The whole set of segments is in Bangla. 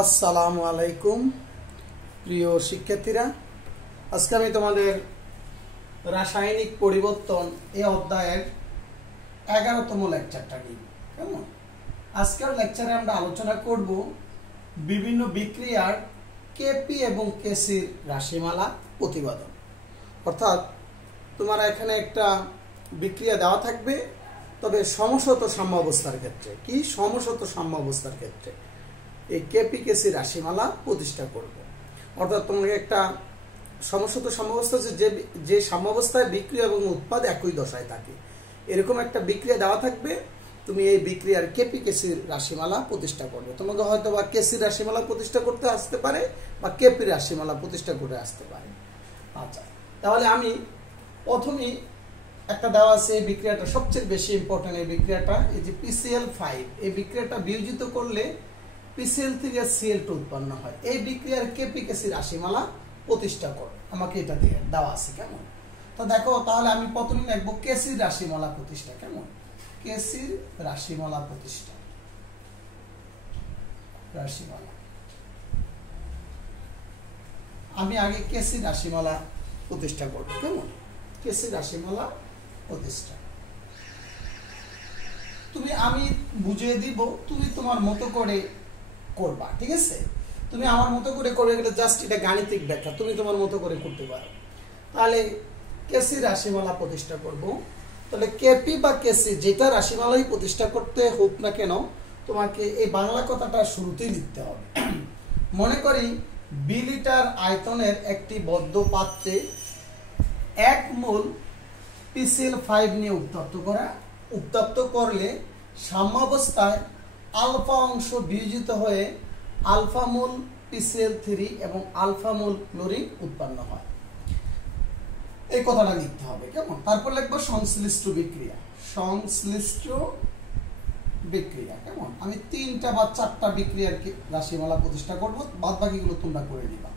আসসালামু আলাইকুম প্রিয় শিক্ষার্থীরা, আজকে আমি তোমাদের রাসায়নিক পরিবর্তন এই অধ্যায়ের 11তম লেকচারটা নিব। কেমন? আজকের লেকচারে আমরা আলোচনা করব বিভিন্ন বিক্রিয়ার কেপি এবং কেসির রাশিমালা প্রতিপাদন। অর্থাৎ তোমার এখানে একটা বিক্রিয়া দেওয়া থাকবে, তবে সমশত সাম্যাবস্থার ক্ষেত্রে কি সমশত সাম্যাবস্থার ক্ষেত্রে এই কেপি কেসি রাশিমালা প্রতিষ্ঠা করবে। অর্থাৎ তোমাকে একটা সমশত সাম্যাবস্থা যে সাম্যাবস্থায় বিক্রিয়া এবং উৎপাদ একই দশায় থাকে, এরকম একটা বিক্রিয়া দেওয়া থাকবে। তুমি এই বিক্রিয়ার কেপি কেসির রাশিমালা প্রতিষ্ঠা করবে। তোমাকে হয়তো বা কেসির রাশিমালা প্রতিষ্ঠা করতে আসতে পারে বা কেপি রাশিমালা প্রতিষ্ঠা করে আসতে পারে। আচ্ছা, তাহলে আমি প্রথমেই একটা দেওয়া আছে, এই বিক্রিয়াটা সবচেয়ে বেশি ইম্পর্টেন্ট। এই বিক্রিয়াটা এই যে PCl5, এই বিক্রিয়াটা বিয়োজিত করলে PCl থেকে Cl2 উৎপন্ন হয়। এই বিক্রিয়ার কেপি কেসি রাশিমালা প্রতিষ্ঠা করো, আমাকে এটা দিয়ে দেওয়া আছে। কেমন? তো দেখো, তাহলে আমি প্রথমে লিখবো কেসির রাশিমালা প্রতিষ্ঠা। কেমন? কেসির রাশিমালা প্রতিষ্ঠা, রাশিমালা। আমি আগে কেসির রাশিমালা প্রতিষ্ঠা করব। কেমন? কেসির রাশিমালা প্রতিষ্ঠা। আমি বুঝিয়ে দিব, তুমি তোমার মতো করে করবা। ঠিক আছে? তুমি আমার মতো করে করে গেলে জাস্ট এটা গাণিতিক ব্যাখ্যা, তুমি তোমার মতো করে করতে পারো। তাহলে কেসি রাশিমালা প্রতিষ্ঠা করব। তাহলে কেপি বা কেসি যেটা রাশিমালাই প্রতিষ্ঠা করতে হোক না কেন, তোমাকে এই বাংলা কথাটা শুরুতেই লিখতে হবে। মনে করি 2 লিটার আয়তনের একটি বদ্ধ পাত্রে 1 মোল PCl5 নিয়ে উত্তপ্ত করলে সাম্যাবস্থায় আলফা অংশ বিয়োজিত হয়ে আলফা মোল PCl3 এবং আলফা মোল ক্লোরিন উৎপন্ন হয়। এই কথাটা লিখতে হবে। কেমন? তারপর লিখবো সংশ্লিষ্ট বিক্রিয়া। সংশ্লিষ্ট বিক্রিয়া। কেমন? আমি 3টা বা 4টা বিক্রিয়ার রাশিমালা প্রতিষ্ঠা করব, বাদ বাকিগুলো তোমরা করে দিবা।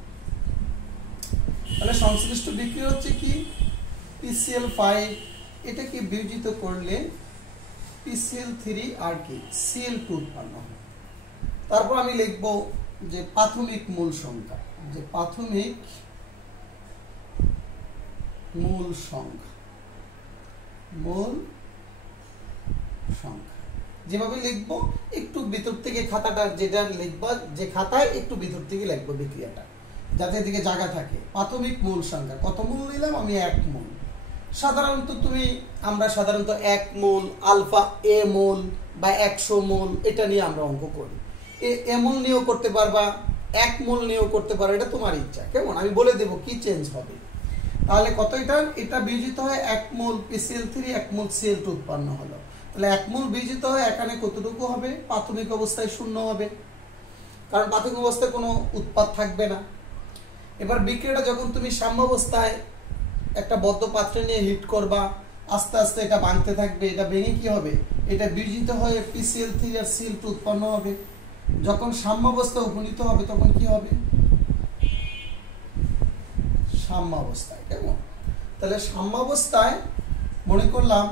তাহলে সংশ্লিষ্ট বিক্রিয়া হচ্ছে কি? PCl5 এটাকে বিয়োজিত করলে PCl3 আর কি Cl2 উৎপন্ন হয়। তারপর আমি লিখব যে প্রাথমিক মূল সংখ্যা, যে প্রাথমিক মূল সংখ্যা, মূল সংখ্যা যেভাবে লিখবো একটু ভিতর থেকে খাতাটা যেটা লিখবা, যে খাতায় একটু ভিতর থেকে লিখবো বিক্রিয়াটা, যাতে এদিকে জায়গা থাকে। প্রাথমিক মূল সংখ্যা কত মোল নিলাম? আমি 1 মোল। সাধারণত আমরা সাধারণত 1 মোল, আলফা এ মোল বা 100 মোল এটা নিয়ে আমরা অঙ্ক করি। এ মোল নিয়েও করতে পারবা, 1 মোল নিয়েও করতে পারো, এটা তোমার ইচ্ছা। কেমন? আমি বলে দেব কি চেঞ্জ হবে। তাহলে কত? এটা বিয়োজিত হয় 1 মোল PCl3, 1 মোল Cl2 উৎপন্ন হলো। তাহলে 1 মোল বিয়োজিত হয় এখানে কতটুকু হবে? প্রাথমিক অবস্থায় 0 হবে, কারণ প্রাথমিক অবস্থায় কোনো উৎপাদ থাকবে না। এবার বিক্রিয়াটা যখন তুমি সাম্যাবস্থায় একটা বদ্ধ পাত্রে নিয়ে হিট করবা, আস্তে আস্তে এটা ভাঙতে থাকবে। এটা ভেঙে কি হবে? এটা বিয়োজিত হয়ে PCl3 আর Cl2 উৎপন্ন হবে। যখন সাম্যাবস্থা উপনীত হবে তখন কি হবে? সাম্যাবস্থায়। কেমন? তাহলে সাম্যাবস্থায় মনে করলাম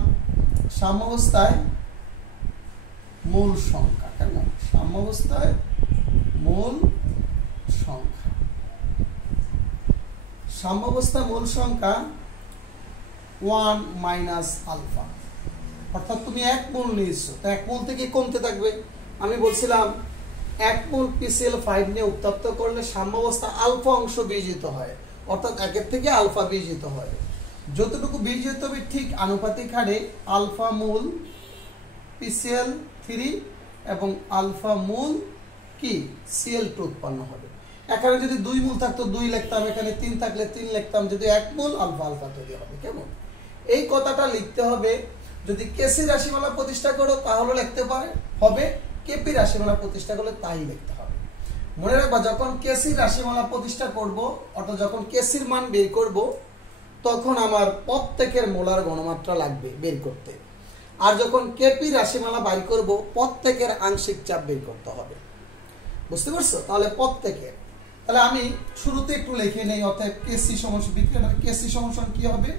সাম্যাবস্থায় মূল সংখ্যা। কেমন? সাম্যাবস্থায় মূল সংখ্যা, সাম্যাবস্থায় মূল সংখ্যা 1 মাইনাস আলফা। অর্থাৎ তুমি 1 মোল নিয়েছো, তো 1 মোল থেকে কমতে থাকবে। আমি বলছিলাম 1 মোল PCl5 নিয়ে উত্তপ্ত করলে সাম্যাবস্থা আলফা অংশ বিয়োজিত হয়, অর্থাৎ 1 থেকে আলফা বিয়োজিত হয়। যতটুকু বিয়োজিত হবে ঠিক আনুপাতিক হারে আলফা মোল PCl3 এবং আলফা মোল কি Cl2 উৎপন্ন হবে। এখানে যদি 2 মোল থাকতো 2 লিখতাম, এখানে 3 থাকলে 3 লিখতাম। যদি 1 মোল আলফা আলফা তৈরি হবে। কেমন? এই কথাটা লিখতে হবে। যদি কেসি রাশিমালা প্রতিষ্ঠা করো তাহলে লিখতে হবে, কেপি রাশিমালা প্রতিষ্ঠা করলে তাই লিখতে হবে। মনে রাখবা, যখন কেসি রাশিমালা প্রতিষ্ঠা করব, অর্থাৎ যখন কেসির মান বের করব, তখন আমার প্রত্যেকের মোলার ঘনমাত্রা লাগবে বের করতে। আর যখন কেপি রাশিমালা বাইর করব, প্রত্যেকের আংশিক চাপ বের করতে হবে। বুঝতে পারছো? তাহলে প্রত্যেকের, তাহলে আমি শুরুতে একটু লিখে নেই। অর্থাৎ কেসি সমস্যা বিক্রিয়াটার কেসি সমস্যা কি হবে?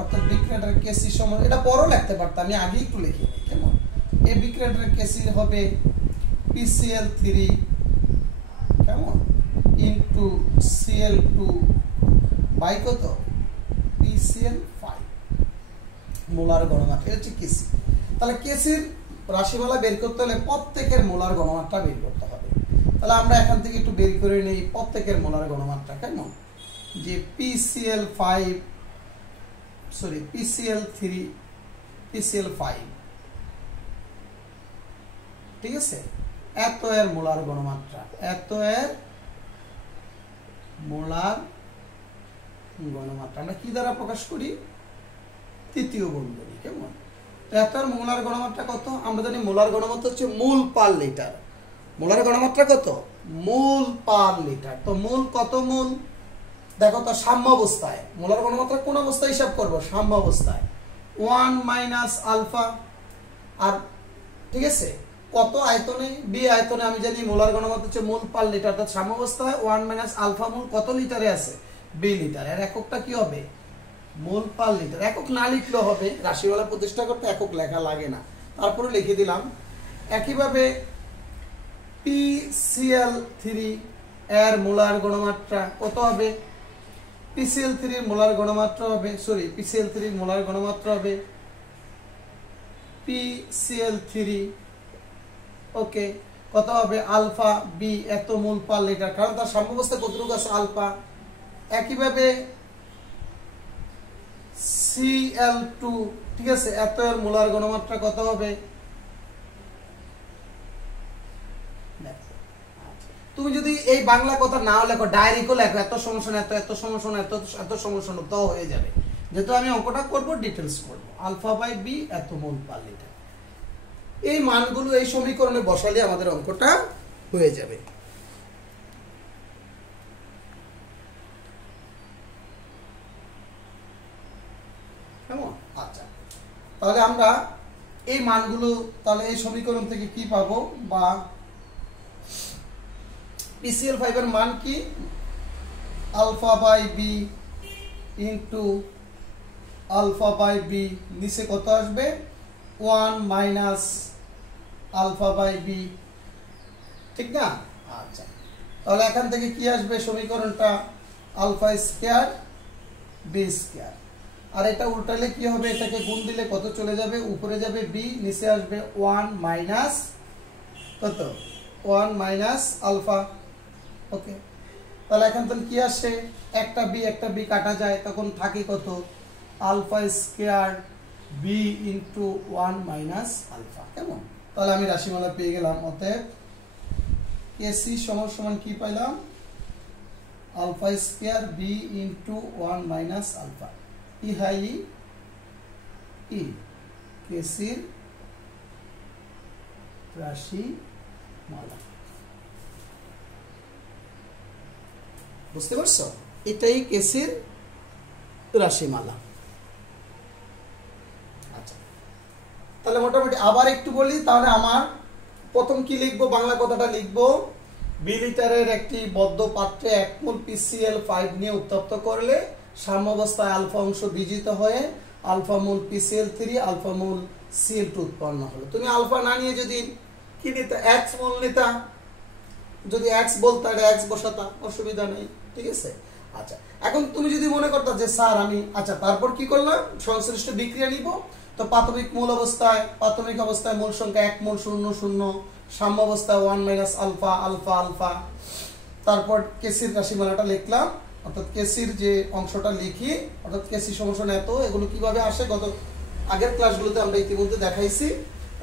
অর্থাৎ বিক্রিয়াটার কেসি সমস্যা, এটা পরও লিখতে পারতাম, আমি আগে একটু লিখে নেই। কেমন? এই বিক্রিয়াটার কেসি হবে PCl3 কেমন ইনটু Cl2 বাই কত PCl5 মোলার ঘনমাত্রা হচ্ছে কেসি। তাহলে কেসির রাশিমালা বের করতে হলে প্রত্যেকের মোলার ঘনমাত্রা বের করতে হবে। তাহলে আমরা এখান থেকে একটু বের করে নেই প্রত্যেকের মোলার ঘনমাত্রা। কেমন যে PCl3 PCl5 ঠিক আছে, এত এর মোলার ঘনমাত্রা, এত এর মোলার ঘনমাত্রা আমরা কি দ্বারা প্রকাশ করি? তৃতীয় বন্ধনী। কেমন এত এর মোলার ঘনমাত্রা কত? আমরা জানি মোলার ঘনমাত্রা হচ্ছে মোল পার লিটার। মোলার ঘনমাত্রা কত? মোল পার লিটার। তো মোল কত মোল? দেখো তো সাম্য অবস্থায় মোলার ঘনমাত্রা কোন অবস্থায় হিসাব করব? সাম্য অবস্থায় 1 মাইনাস আলফা। আর ঠিক আছে কত আয়তনে? বি আয়তনে। আমি জানি মোলার ঘনমাত্রা হচ্ছে মোল পার লিটার, অর্থাৎ সাম্য অবস্থায় 1 মাইনাস আলফা মোল কত লিটারে আছে? B litre. এর এককটা কি হবে? Mole per litre. একক না লিখলেও হবে, রাশিমালা প্রতিষ্ঠা করতে একক লেখা লাগে না, তারপরে লিখে দিলাম। একইভাবে PCl3 এর মোলার ঘনমাত্রা কত হবে? PCl3 এর মোলার ঘনমাত্রা হবে PCl3 এর মোলার ঘনমাত্রা হবে PCl3 ওকে কত হবে? আলফা বি এত মোল পার লিটার, কারণ তার সাম্যাবস্থায় কতটুকু আছে? আলফা। একইভাবে Cl2 ঠিক আছে, এত এর মোলার ঘনমাত্রা কত হবে? তুমি যদি এই বাংলা কথা নাও লেখো, ডায়েরিকও লেখো, এত সমস্যা এত এত সমস্যা এত সমস্যা তো হয়ে যাবে। যেহেতু আমি অঙ্কটা করব ডিটেলস করব, আলফা বাই বি এত মোল পার লিটার। এই মানগুলো এই সমীকরণে বসালে আমাদের অঙ্কটা হয়ে যাবে। কেমন? আচ্ছা, তাহলে আমরা এই মানগুলো তাহলে এই সমীকরণ থেকে কি পাবো? বা PCl5 এর মান কি? Alpha by B into alpha by B, নিচে কত আসবে? 1 মাইনাস আলফা বাই বি, ঠিক না? আচ্ছা, তাহলে এখান থেকে কি আসবে সমীকরণটা? Alpha square B square. আর এটা উল্টালে কি হবে? এটাকে গুণ দিলে কত চলে যাবে? উপরে যাবে বি, নিচে আসবে 1 মাইনাস কত? 1 মাইনাস আলফা। ওকে, তাহলে এখন তো কি আসে? একটা বি কাটা যায়, তখন থাকে কত? Alpha square B into 1 minus alpha. কেমন? তাহলে আমি রাশিমালা পেয়ে গেলাম। অতএব কেসি সমান সমান কি পাইলাম? Alpha square B into 1 minus alpha. ইহাই কেসির রাশিমালা। বুঝতে পারছো? এটাই কেসির রাশিমালা। আচ্ছা, তাহলে মোটামুটি আবার একটু বলি। তাহলে আমার প্রথম কি লিখবো? বাংলা কথাটা লিখবো, বি লিটারের একটি বদ্ধ পাত্রে 1 মোল PCl5 নিয়ে উত্তপ্ত করলে সাম্যাবস্থায় আলফা অংশ বিজিত হয়ে আলফা মোল PCl3 আলফা মোল Cl2 উৎপন্ন হলো। তুমি আলফা না নিয়ে যদি কি নিতে? x মোল নিতা। যদি x বলতা এটা x বসাতা, অসুবিধা নেই, ঠিক আছে? আচ্ছা, এখন তুমি যদি মনে করতা যে স্যার আমি, আচ্ছা তারপর কি করলাম? সংশ্লিষ্ট বিক্রিয়া নিব। তো প্রাথমিক অবস্থায় মোল সংখ্যা 1 মোল 0 0, সাম্য অবস্থায় 1 মাইনাস আলফা আলফা আলফা। তারপর কেসির রাশিমালাটা লিখলাম, অর্থাৎ কেসির যে অংশটা লিখি, অর্থাৎ কেসি সমস্যা এত, এগুলো কিভাবে আসে গত আগের ক্লাসগুলোতে আমরা ইতিমধ্যে দেখাইছি।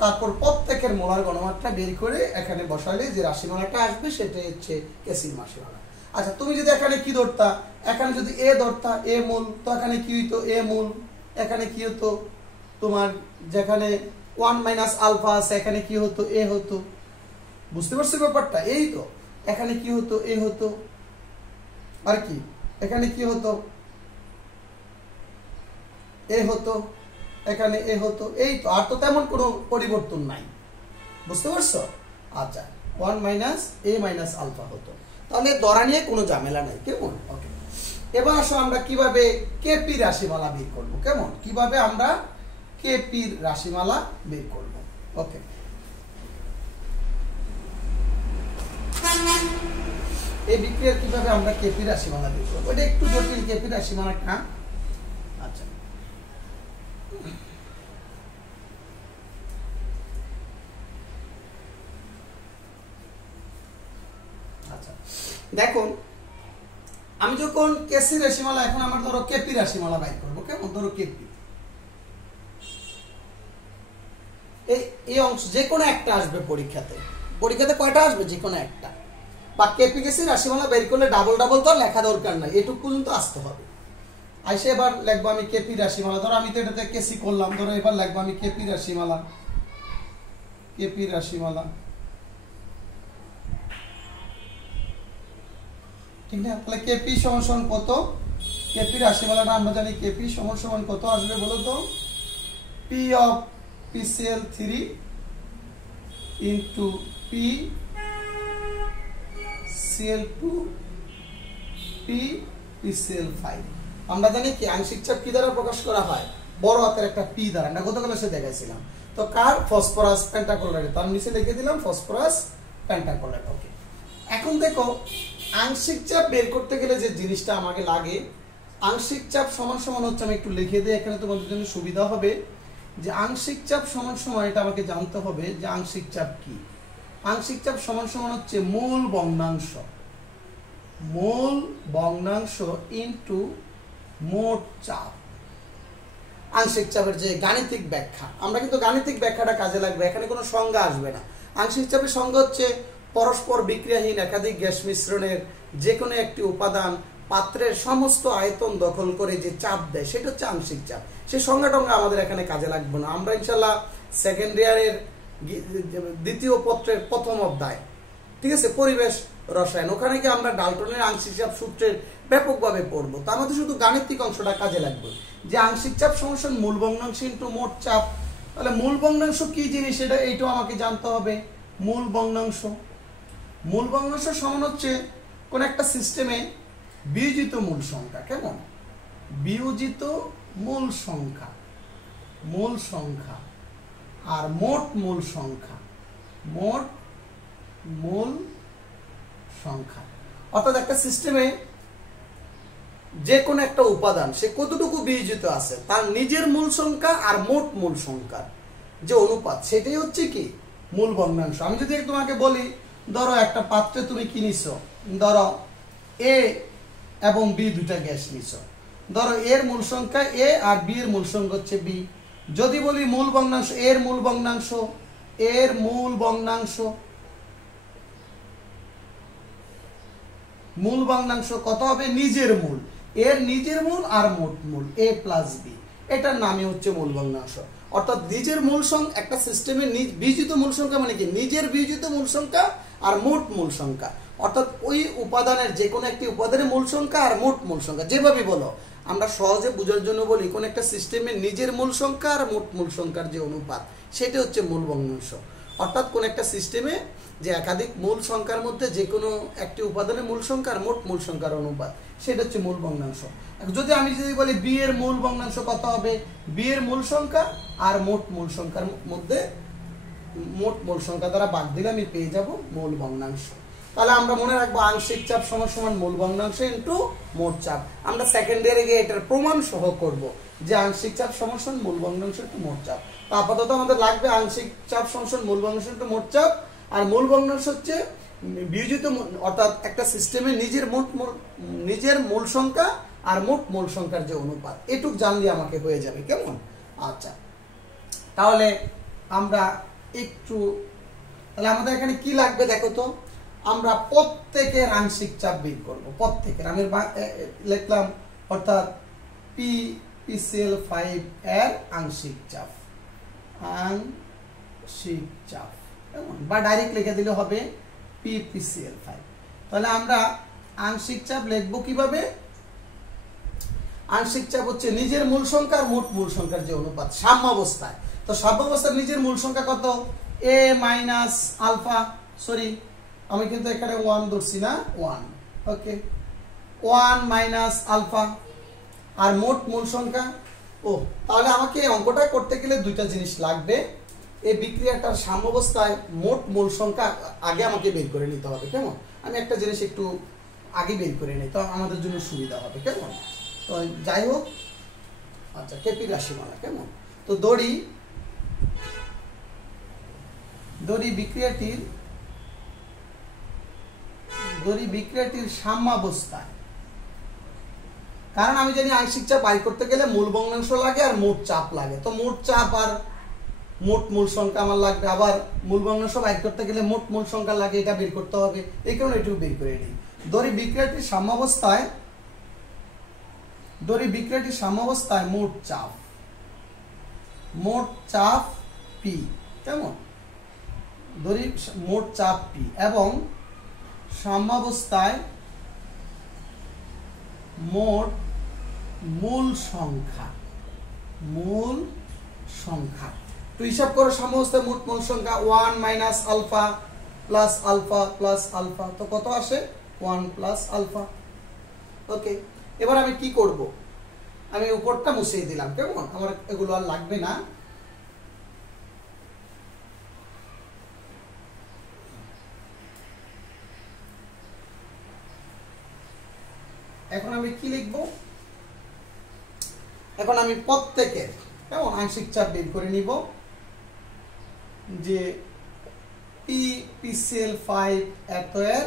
তারপর প্রত্যেকের মোলার ঘনমাত্রা বের করে এখানে বসালে যে রাশিমালাটা আসবে সেটাই হচ্ছে কেসির রাশিমালা। আচ্ছা, তুমি যদি এখানে কি ধরতা? এখানে যদি এ ধরতা, এ মোল, তো এখানে কি হইতো? এ মোল। এখানে কি হতো? তোমার যেখানে 1 মাইনাস আলফা আছে এখানে কি হতো? এ হতো। বুঝতে পারছো ব্যাপারটা? এই তো এখানে কি হতো? এ হতো। আর কি এখানে কি হতো? এ হতো, এখানে এ হতো। এই তো, আর তো তেমন কোনো পরিবর্তন নাই। বুঝতে পারছো? আচ্ছা, 1 মাইনাস এ মাইনাস আলফা হতো। তাহলে ধরা নিয়ে কোনো ঝামেলা নাই। কেমন? ওকে, এবার আসো আমরা কিভাবে কেপি রাশিমালা বের করব। কেমন? কিভাবে আমরা কেপি রাশিমালা বের করব। ওকে, এই বিক্রিয়ার কিভাবে আমরা কেপি রাশিমালা বের করব, এটা একটু জটিল কেপি রাশিমালা না। আচ্ছা আচ্ছা দেখুন, আমি যখন কেসি রাশিমালা, এখন আমার ধরো কেপি রাশিমালা বাইর করবো, কেমন, ধরো কেপি, এই অংশ যে কোনো একটা আসবে পরীক্ষাতে, পরীক্ষাতে কয়টা আসবে, যে কোনো একটা। বা কেপি কেসি রাশিমালা বের করলে ডাবল ডাবল তো লেখা দরকার নাই, এটুকু পর্যন্ত আসতে হবে। আইসে এবার লিখবো আমি কেপি রাশিমালা, ধরো আমি তো এটাতে কেসি করলাম, ধরো এবার লিখবো আমি কেপি রাশিমালা, কেপি রাশিমালা, ঠিক না? তাহলে কেপি সমান সমান কত, কেপি রাশিমালাটা আমরা জানি কেপি সমান সমান কত আসবে বলো তো, P of PCl3 into P Cl2 P PCl5। আমরা জানি কি আংশিক চাপ কি দ্বারা প্রকাশ করা হয়, বড় হাতের একটা পি দ্বারা, আমরা গতকাল এসে দেখাইছিলাম। তো কার, ফসফরাস পেন্টাক্লোরাইড, তার নিচে লিখে দিলাম ফসফরাস পেন্টাক্লোরাইড। ওকে, এখন দেখো আংশিক চাপ বের করতে গেলে যে জিনিসটা আমাকে লাগে, আংশিক চাপ সমান সমান হচ্ছে, আমি একটু লিখে দিই এখানে তোমাদের জন্য সুবিধা হবে, যে আংশিক চাপ সমান সমান, এটা আমাকে জানতে হবে যে আংশিক চাপ কি। আংশিক চাপ সমান সমান হচ্ছে মূল ভগ্নাংশ ইনটু মোট চাপ। আংশিক চাপের যে গাণিতিক ব্যাখ্যা, আমরা কিন্তু গাণিতিক ব্যাখ্যাটা কাজে লাগবে, এখানে কোনো সংজ্ঞা আসবে না। আংশিক চাপের সংজ্ঞা হচ্ছে পরস্পর বিক্রিয়াহীন একাধিক গ্যাস মিশ্রণের যে কোনো একটি উপাদান পাত্রের সমস্ত আয়তন দখল করে যে চাপ দেয়, সেটা হচ্ছে আংশিক চাপ। সেই সংজ্ঞাটা আমাদের এখানে কাজে লাগবে না। আমরা ইনশাল্লাহ সেকেন্ড ইয়ারের দ্বিতীয় পত্রের প্রথম অধ্যায়, ঠিক আছে, পরিবেশ রসায়ন, ওখানে কি আমরা ডাল্টনের আংশিক চাপ সূত্রের ব্যাপকভাবে পড়বো। তো আমাদের শুধু গাণিতিক অংশটা কাজে লাগবে, যে আংশিক চাপ সমান মূল ভগ্নাংশ ইন্টু মোট চাপ। তাহলে মূল ভগ্নাংশ কি জিনিস, এটা এইটাও আমাকে জানতে হবে। মূল ভগ্নাংশ সমান হচ্ছে কোন একটা সিস্টেমে বিয়োজিত মূল সংখ্যা, কেমন, বিয়োজিত মূল সংখ্যা আর মোট মূল সংখ্যা। অর্থাৎ একটা সিস্টেমে যে কোনো একটা উপাদান সে কতটুকু বিয়োজিত আছে, তার নিজের মূল সংখ্যা আর মোট মূল সংখ্যার যে অনুপাত, সেটাই হচ্ছে কি মূল ভগ্নাংশ। আমি যদি তোমাকে বলি, ধরো একটা পাত্রে তুমি কি নিছো, ধরো এ এবং বি দুটা গ্যাস নিছো, ধরো এর মূল সংখ্যা এ আর বি এর মূল সংখ্যা হচ্ছে বি। যদি বলি মূল ভগ্নাংশ, এর মূল ভগ্নাংশ কত হবে, নিজের মূল, এর নিজের মূল আর মোট মূল এ প্লাস বি, এটার নামই হচ্ছে মূল ভগ্নাংশ। অর্থাৎ নিজের মূল সংখ্যা, একটা সিস্টেমের বিয়োজিত মূল সংখ্যা মানে কি, নিজের বিয়োজিত মূল সংখ্যা আর মোট মূল সংখ্যা। অর্থাৎ ওই উপাদানের যে কোনো একটি উপাদানের মূল সংখ্যা আর মোট মূল সংখ্যা, যেভাবে বলো আমরা সহজে বোঝার জন্য বলি, কোন একটা সিস্টেমের নিজের মূল সংখ্যা আর মোট মূল সংখ্যার যে অনুপাত, সেটা হচ্ছে মূল ভগ্নাংশ। অর্থাৎ কোন একটা সিস্টেমে যে একাধিক মূল সংখ্যার মধ্যে যে কোনো একটি উপাদানের মূল সংখ্যা আর মোট মূল সংখ্যার অনুপাত, সেটা হচ্ছে মূল ভগ্নাংশ। যদি আমি বলি বি এর মূল ভগ্নাংশ কত হবে, বি এর মূল সংখ্যা আর মোট মূল সংখ্যার মধ্যে মোট মূল সংখ্যা দ্বারা ভাগ দিলে আমি পেয়ে যাব মূল ভগ্নাংশ। তাহলে আমরা মনে রাখবো আংশিক চাপ সমান মূল ভগ্নাংশ ইনটু মোট চাপ। আমরা সেকেন্ড ইয়ারে গিয়ে এটার প্রমাণ সহ করব যে আংশিক চাপ সমান মূল ভগ্নাংশ ইনটু মোট চাপ। তো আপাতত আমাদের লাগবে আংশিক চাপ সমান মূল ভগ্নাংশ ইনটু মোট চাপ, আর মূল ভগ্নাংশ হচ্ছে বিয়োজিত, অর্থাৎ একটা সিস্টেমে নিজের মূল সংখ্যা আর মোট মূল সংখ্যার যে অনুপাত, এটুক জানলে আমাকে হয়ে যাবে, কেমন। আচ্ছা, তাহলে আমরা একটু, তাহলে আমাদের এখানে কি লাগবে দেখো তো, আমরা প্রত্যেকের আংশিক চাপ বের করব, প্রত্যেকের আমি লিখলাম, অর্থাৎ PCl5 এর আংশিক চাপ কেমন, বা ডাইরেক্ট লিখে দিলে হবে PCl5। তাহলে আমরা আংশিক চাপ লিখবো কিভাবে, আংশিক চাপ হচ্ছে নিজের মূল সংখ্যা আর মোট মূল সংখ্যার যে অনুপাত সাম্যাবস্থায়। তো সাম্যাবস্থার নিজের মূল সংখ্যা কত, a মাইনাস আলফা, সরি আমি কিন্তু এখানে 1 ধরছি না, 1, ওকে, 1 মাইনাস আলফা, আর মোট মূল সংখ্যা, ও তাহলে আমাকে অঙ্কটা করতে গেলে দুইটা জিনিস লাগবে। এই বিক্রিয়াটার সাম্যাবস্থায় মোট মূল সংখ্যা আগে আমাকে বের করে নিতে হবে, কেমন। আমি একটা জিনিস একটু আগে বের করে নেই, তো আমাদের জন্য সুবিধা হবে। কেমন? তো যাই হোক, আচ্ছা কেপি রাশিমালা কেমন। তো দড়ি বিক্রিয়াটির সাম্যাবস্থায়, কারণ আমি জানি আংশিক চাপ বাই করতে গেলে মূল ভগ্নাংশ লাগে আর মোট চাপ লাগে, তো মোট চাপ আর মোট মূল সংখ্যা আমার লাগবে, আবার মূল ভগ্নাংশ বাইর করতে গেলে মোট মূল সংখ্যা লাগে, এটা বের করতে হবে। এই কারণে এটুকু বের করে নিই। দড়ি বিক্রিয়াটির সাম্যাবস্থায় মোট চাপ পি কেমন, দড়ি মোট চাপ পি এবং সাম্যাবস্থায় মোট মূল সংখ্যা। তো হিসাব করো, সাম্যাবস্থায় মোট মূল সংখ্যা 1 minus alpha plus alpha plus alpha, তো কত আসে 1 প্লাস আলফা। ওকে, এবার আমি কি করব, আমি উপরটা মুছিয়ে দিলাম। কেমন? আমার এগুলো আর লাগবে না। এখন আমি কি লিখব, এখন আমি প্রত্যেকের কেমন আংশিক চাপ বের করে নিব, যে PCl 5 এত এর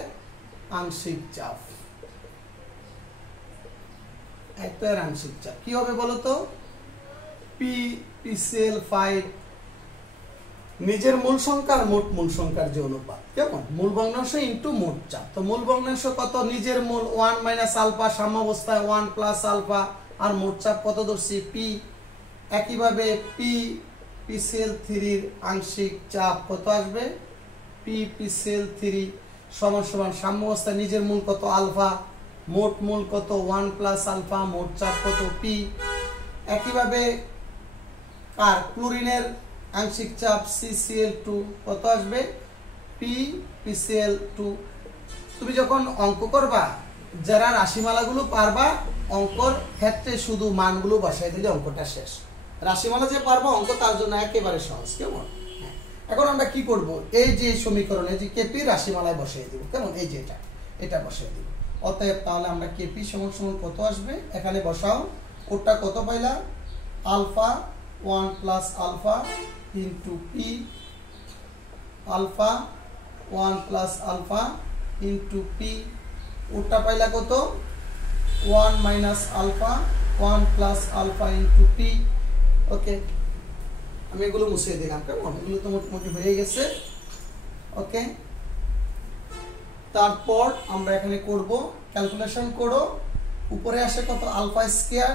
আংশিক চাপ, কি হবে বলো তো? PCl 5 নিজের মূল সংখ্যা আর মোট মূল সংখ্যার যে অনুপাত, কেমন? মূল ভগ্নাংশ ইনটু মোট চাপ। তো মূল ভগ্নাংশ কত? নিজের মূল 1 মাইনাস আলফা, সাম্যাবস্থায় 1 প্লাস আলফা, আর মোট চাপ কত ধরছি? P। একইভাবে PCl 3 এর আংশিক চাপ কত আসবে? PCl 3 সমান সমান সাম্যাবস্থায় নিজের মূল কত? আলফা, মোট মূল কত? 1 প্লাস আলফা, মোট চাপ কত? P। একইভাবে আর ক্লোরিনের আংশিক চাপ CCl2 কত আসবে? PCl2। তুমি যখন অঙ্ক করবা, যারা রাশিমালাগুলো পারবা, অঙ্কর ক্ষেত্রে শুধু মানগুলো বসাই দিলে অঙ্কটা শেষ। রাশিমালা যে পারবা অঙ্ক, তার জন্য একেবারে সহজ। কেমন? এখন আমরা কি করব, এই যে সমীকরণে যে কেপি রাশিমালায় বসিয়ে দিব। কেমন? এই যে এটা বসিয়ে দিব। অতএব তাহলে আমরা কেপি সমান সমান কত আসবে, এখানে বসাও। ওটা কত পাইলা? Alpha 1 plus alpha into P, alpha 1 plus alpha into P. ওটা পাইলা কত? 1 minus alpha 1 plus alpha into P. Okay, আমি এগুলো মুছিয়ে দিলাম। কেমন? এগুলো তো মোটামুটি হয়ে গেছে। ওকে, তারপর আমরা এখানে করব, ক্যালকুলেশন করো। উপরে আসে কত? আলফা স্কয়ার,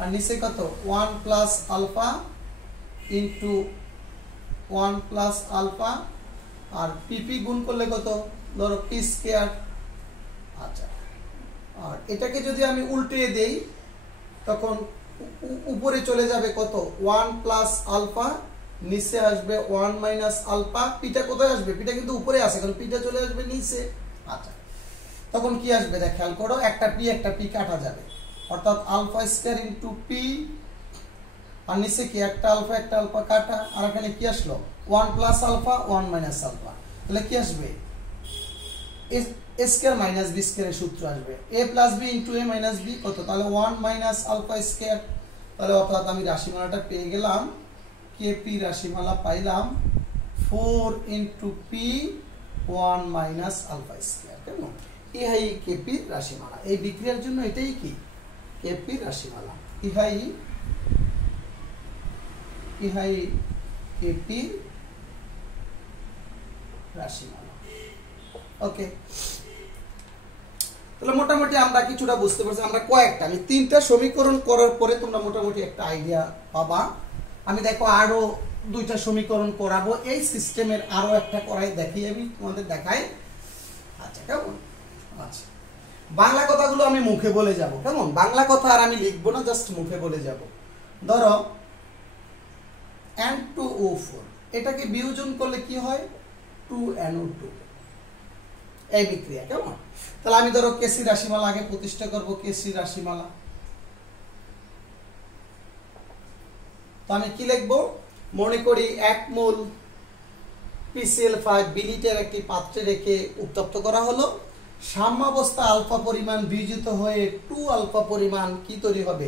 আর নিচে কত? 1 plus alpha into 1 plus alpha, আর পিপি গুণ করলে কত? ধরো পি স্কয়ার। আচ্ছা, আর এটাকে যদি আমি উল্টিয়ে দেই, তখন উপরে চলে যাবে কত? 1 প্লাস আলফা, নিচে আসবে 1 মাইনাস আলফা। পিটা কোথায় আসবে? পিটা কিন্তু উপরে আছে, কারণ পিটা চলে আসবে নিচে। আচ্ছা, তখন কি আসবে দেখ, খেয়াল করো। একটা পি কাটা যাবে, অর্থাৎ আলফা স্কয়ার ইন্টু পি, আর নিচে কি? একটা আলফা কাটা, আর এখানে কি আসলো? 1 প্লাস আলফা 1 মাইনাস আলফা। তাহলে কি আসবে? এ স্কয়ার মাইনাস বি স্কয়ারের সূত্র আসবে, এ প্লাস বি ইন্টু এ মাইনাস বি কত? তাহলে 1 মাইনাস আলফা স্কয়ার। তাহলে অর্থাৎ আমি রাশিমালাটা পেয়ে গেলাম, কেপি রাশিমালা পাইলাম 4 into P 1 minus alpha square. কেমন? ইহাই কেপি রাশিমালা। এই বিক্রিয়ার জন্য এটাই কি? কেপি রাশিমালা। ইহাই কেপি রাশিমালা। ওকে, তাহলে মোটামুটি আমরা কিছুটা বুঝতে পারছি। আমরা কয়েকটা, আমি 3টা সমীকরণ করার পরে তোমরা মোটামুটি একটা আইডিয়া পাবা। আমি দেখো আরো 2টা সমীকরণ করাবো, এই সিস্টেমের আরো একটা করাই দেখি, আমি তোমাদের দেখাই। আচ্ছা, কেমন? আচ্ছা, বাংলা কথাগুলো আমি মুখে বলে যাব। কেমন? বাংলা কথা আর আমি লিখবো না, জাস্ট মুখে বলে যাব। ধরো N2O4, এটাকে বিয়োজন করলে কি হয়? 2NO2। এই বিক্রিয়া। কেমন? তাহলে আমি ধরো কেসি রাশিমালা আগে প্রতিষ্ঠা করব, কেসি রাশিমালা। তো আমি কি লিখবো? মনে করি 1 মোল PCl5 বিলিটার একটি পাত্রে রেখে উত্তপ্ত করা হলো। সাম্যাবস্থা আলফা পরিমাণ বিয়োজিত হয়ে 2 আলফা পরিমাণ কি তৈরি হবে,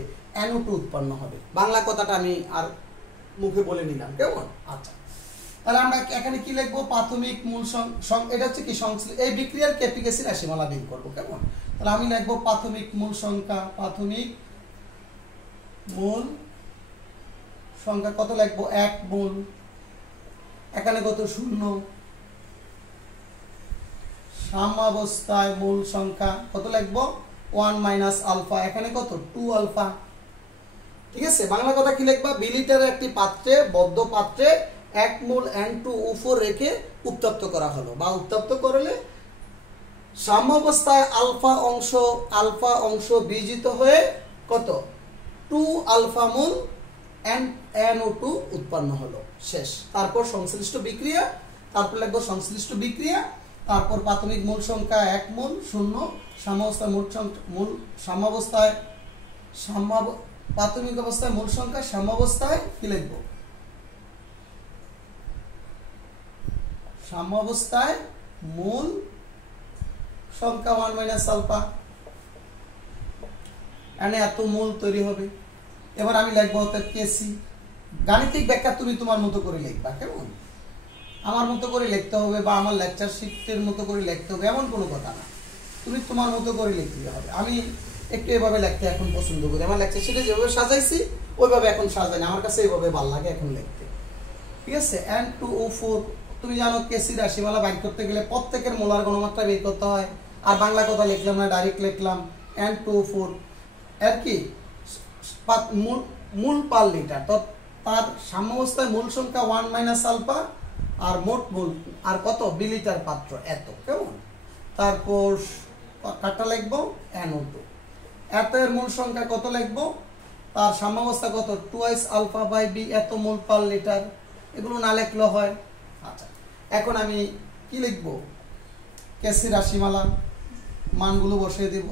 NO2 উৎপন্ন হবে। বাংলা কথাটা আমি আর মুখে বলে নিলাম, কেমন? আচ্ছা, তাহলে আমরা এখানে কি লিখবো, প্রাথমিক মূল এটা হচ্ছে কি সংশ্লিষ্ট এই বিক্রিয়ার কেপিকেসি রাশিমালা বের করব, কেমন? তাহলে আমি লিখবো প্রাথমিক মূল সংখ্যা, প্রাথমিক মূল সংখ্যা কত লিখবো, 1 মোল। এখানে কত, 0। সাম্যাবস্থায় মূল সংখ্যা কত লিখবো, 1 মাইনাস আলফা। এখানে কত, 2 আলফা। ঠিক আছে, বাংলা কথা কি লিখবা, বিলিটারের একটি পাত্রে, বদ্ধ পাত্রে 1 মোল N2 উপর রেখে উত্তপ্ত করা হলো, বা উত্তপ্ত করলে সাম্যাবস্থায় আলফা অংশ বিয়োজিত হয়ে কত, 2 আলফা মোল NO2 উৎপন্ন হলো। শেষ। তারপর সংশ্লিষ্ট বিক্রিয়া, তারপর লিখবো সংশ্লিষ্ট বিক্রিয়া, তারপর প্রাথমিক মূল সংখ্যা 1 মোল, 0। প্রাথমিক অবস্থায় মূল সংখ্যা, সাম্যাবস্থায় কি লিখবো, সাম্যাবস্থায় মূল সংখ্যা 1 মাইনাস আলফা, এখানে এত মোল তৈরি হবে। এবার আমি লিখবো কেসি। গাণিতিক ব্যাখ্যা তুমি তোমার মতো করে লিখবা, কেমন? আমার মতো করে লিখতে হবে বা আমার লেকচার শিটের মতো করে লিখতে হবে এমন কোনো কথা না, তুমি তোমার মতো করে লিখতে হবে। আমি একটু এভাবে লিখতে এখন পছন্দ করি, আমার লেকচার শিটে যেভাবে সাজাইছি ওইভাবে এখন সাজাই না, আমার কাছে এইভাবে ভালো লাগে এখন লিখতে। ঠিক আছে, N2O4 তুমি জানো কেসি রাশিমালা বাইর করতে গেলে প্রত্যেকের মোলার ঘনমাত্রা বের করতে হয়। আর বাংলা কথা লিখলাম না, ডাইরেক্ট লিখলাম N2O4 এর কি মূল পার লিটার, তো তার সাম্যাবস্থায় মূল সংখ্যা 1 মাইনাস আলফা, আর মোট মূল আর কত, বিলিটার পাত্র এত, কেমন? তারপর কাটা লিখবো NO2, এত এর মূল সংখ্যা কত লিখবো, তার সাম্যাবস্থা কত, 2 আলফা বাই বি, এত মোল পার লিটার। এগুলো না লিখলেও হয়। আচ্ছা, এখন আমি কি লিখবো, কেসি রাশিমালা মানগুলো বসিয়ে দেব।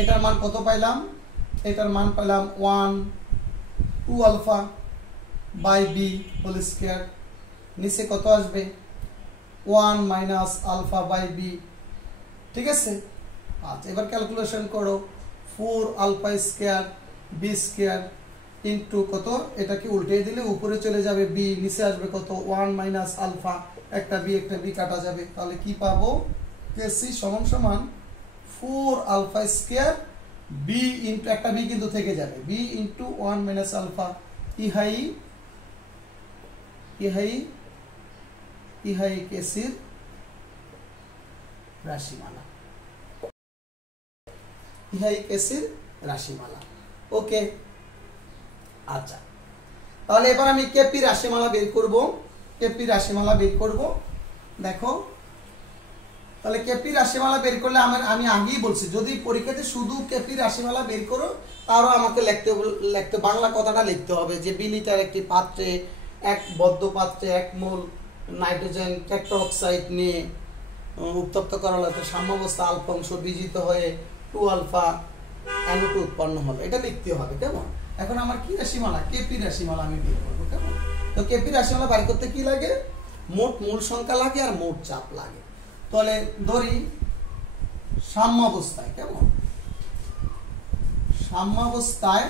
এটার মান কত পাইলাম, এটার মান পাইলাম 2 alpha by B whole square. নিচে কত আসবে, 1 মাইনাস আলফা বাই বি। ঠিক আছে, আচ্ছা, এবার ক্যালকুলেশন করো, 4 alpha square B square into কত, এটাকে উল্টে দিলে উপরে চলে যাবে বি, নিচে আসবে কত, 1 মাইনাস আলফা, একটা বি কাটা যাবে। তাহলে কি পাবো, কেসি সমান সমান 4 আলফা স্কয়ার বি ইন্টু একটা বি কিন্তু থেকে যাবে, বি ইন্টু 1 মাইনাস আলফা, ইহাই কেসির রাশিমালা, ইহাই কেসির রাশিমালা। ওকে, আচ্ছা, তাহলে এবার আমি কেপি রাশিমালা বের করব, কেপি রাশিমালা বের করব। দেখো, তাহলে কেপি রাশিমালা বের করলে আমি আগেই বলছি, যদি পরীক্ষাতে শুধু কেপি রাশিমালা বের করো তারও আমাকে লিখতে বাংলা কথাটা লিখতে হবে যে বিলিটার একটি পাত্রে, এক বদ্ধ পাত্রে 1 মোল নাইট্রোজেন টেট্রাঅক্সাইড নিয়ে উত্তপ্ত করা হলো, সাম্যাবস্থা আলফা অংশ বিজিত হয়ে 2 আলফা NO2 উৎপন্ন হলো, এটা লিখতে হবে, কেমন? এখন আমার কি রাশিমালা, কেপি রাশিমালা আমি বের করবো, কেমন? তো কেপি রাশিমালা বের করতে কি লাগে, মোট মূল সংখ্যা লাগে আর মোট চাপ লাগে। তাহলে ধরি সাম্যাবস্থায়, কেমন? সাম্যাবস্থায়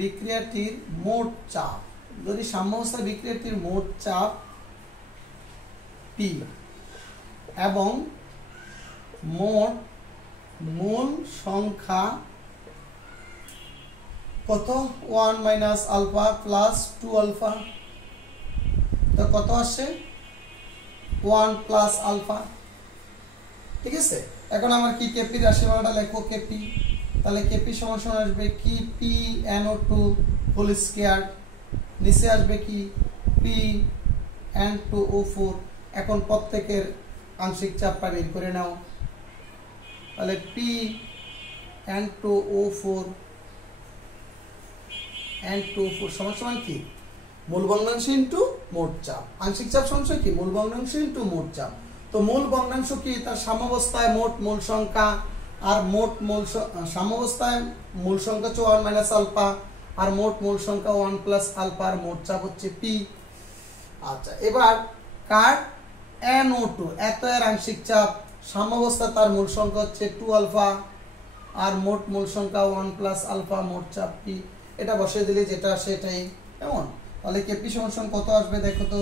বিক্রিয়াটির মোট চাপ, যদি সাম্যাবস্থায় বিক্রিয়াটির মোট চাপ P এবং মোট মূল সংখ্যা কত, 1 মাইনাস আলফা প্লাস 2 আলফা, তো কত আসে, 1 প্লাস আলফা। ঠিক আছে, এখন আমার কি কেপি রাশিমালাটা লিখবো, কেপি। তাহলে কেপি সমান সমান আসবে কি, পি NO2 হোল স্কয়ার, নিচে আসবে কি, পি N2O4। এখন প্রত্যেকের আংশিক চাপটা বের করে নাও। তাহলে পি N2O4 সমান সমান কি, মূল ভগ্নাংশ ইন্টু মোট চাপ, আংশিক চাপ সমান কি, মূল ভগ্নাংশ ইন্টু মোট চাপ। তো মূল ভগ্নাংশ কি, তার সাম্যাবস্থায় মোট মূল সংখ্যা, আর মোট মূল সাম্যাবস্থায় মূল সংখ্যা হচ্ছে 1 মাইনাস আলফা, আর মোট মূল সংখ্যা 1 প্লাস আলফা, আর মোট চাপ হচ্ছে পি। আচ্ছা, এবার কাট NO2 এত এর আংশিক চাপ, সাম্যাবস্থা তার মূল সংখ্যা হচ্ছে 2 আলফা আর মোট মূল সংখ্যা 1 প্লাস আলফা, মোট চাপ কি এটা বসিয়ে দিলে যেটা সেটাই কেমন। তাহলে কেপি সমান কত আসবে দেখো তো,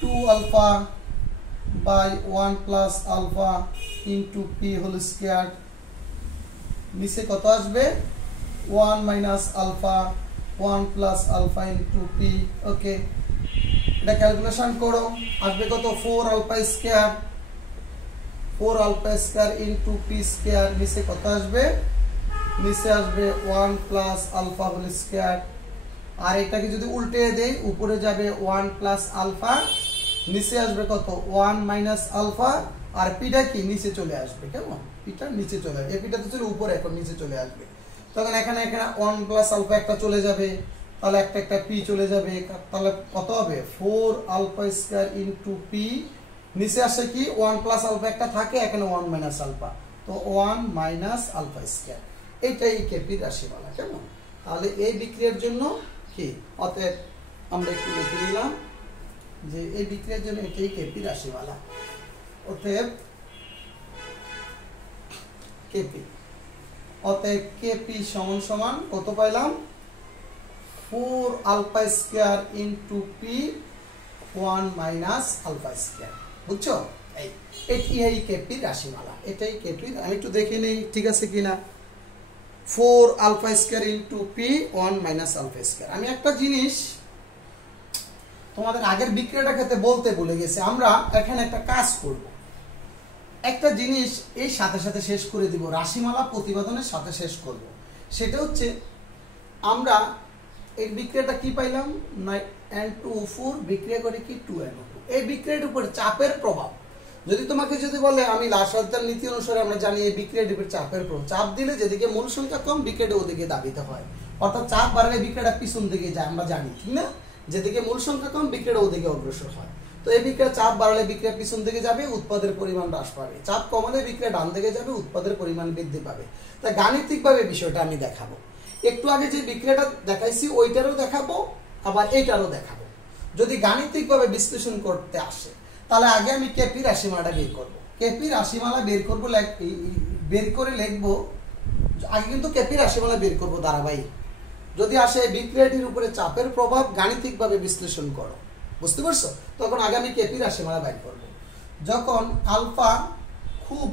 2 alpha by 1 plus alpha into P whole square, নিচে কত আসবে 1 minus alpha 1 plus alpha into P. Okay, এটা ক্যালকুলেশন করো, আসবে কত 4 alpha square, 4 alpha square into P square, নিচে কত আসবে, নিচে আসবে 1 প্লাস আলফা হোল স্কয়ার। আর এটাকে যদি উল্টে দেই উপরে যাবে 1 প্লাস আলফা, নিচে আসবে কত 1 মাইনাস আলফা, আর পিটা কি নিচে চলে আসবে কেমন, পিটা নিচে চলে আসবে, এই পিটা তো ছিল উপরে এখন নিচে চলে আসবে। তখন এখানে 1 প্লাস আলফা একটা চলে যাবে, তাহলে একটা পি চলে যাবে, তাহলে কত হবে 4 আলফা স্কয়ার ইনটু পি, নিচে আসে কি 1 প্লাস আলফা একটা থাকে, এখানে 1 মাইনাস আলফা, তো 1 মাইনাস আলফা স্কয়ার, এইটাই কেপি রাশিমালা কেমন। তাহলে এই বিক্রিয়ার জন্য কি, অতএব আমরা একটু লিখে নিলাম যে এই বিক্রিয়ার জন্য এটাই কেপি রাশিমালা। অতএব কেপি, অতএব কেপি সমান সমান কত পাইলাম 4 alpha square into P 1 minus alpha square, বুঝছো। এই কেপি রাশিমালা, এটাই কেপি। আমি একটু দেখে নেই ঠিক আছে কিনা, 4 alpha square into P 1 minus alpha square. আমি একটা জিনিস তোমাদের আগের বিক্রিয়াটা ক্ষেত্রে বলতে ভুলে গেছি, আমরা এখানে একটা কাজ করব, একটা জিনিস এই সাথে সাথে শেষ করে দিব, রাশিমালা প্রতিপাদনের সাথে শেষ করব। সেটা হচ্ছে আমরা এই বিক্রিয়াটা কি পাইলাম, N2O4 বিক্রিয়া করে কি 2NO2, এই বিক্রিয়ার উপর চাপের প্রভাব। যদি তোমাকে যদি বলে, আমি লাসাদ্দার নীতি অনুসারে আমরা জানি এই বিক্রিয়ার উপর চাপের প্রভাব, চাপ দিলে যেদিকে মূল সংখ্যা কম বিক্রিয়াটা ওদিকে দাবিতে হয়, অর্থাৎ চাপ বাড়ালে বিক্রিয়াটা পিছন দিকে যায়, আমরা জানি ঠিক না, যেদিকে মূল সংখ্যা কম বিক্রিয়াটা ওদিকে অগ্রসর হয়। তো এই বিক্রিয়া চাপ বাড়ালে বিক্রিয়া পিছন দিকে যাবে, উৎপাদের পরিমাণ হ্রাস পাবে, চাপ কমালে বিক্রিয়া ডান দিকে যাবে, উৎপাদের পরিমাণ বৃদ্ধি পাবে। তাই গাণিতিকভাবে বিষয়টা আমি দেখাবো, একটু আগে যে বিক্রিয়াটা দেখাইছি ওইটারও দেখাবো, আবার এইটারও দেখাবো। যদি গাণিতিকভাবে বিশ্লেষণ করতে আসে তাহলে আগে আমি কেপি রাশিমালাটা বের করব, কেপি রাশিমালা বের করব, বের করে লিখবো, আগে কিন্তু কেপি রাশিমালা বের করব ধারাবাহিক। যদি আসে বিক্রিয়াটির উপরে চাপের প্রভাব গাণিতিকভাবে বিশ্লেষণ করো, বুঝতে পারছো, তখন আগে আমি কেপি রাশিমালা বের করব। যখন আলফা খুব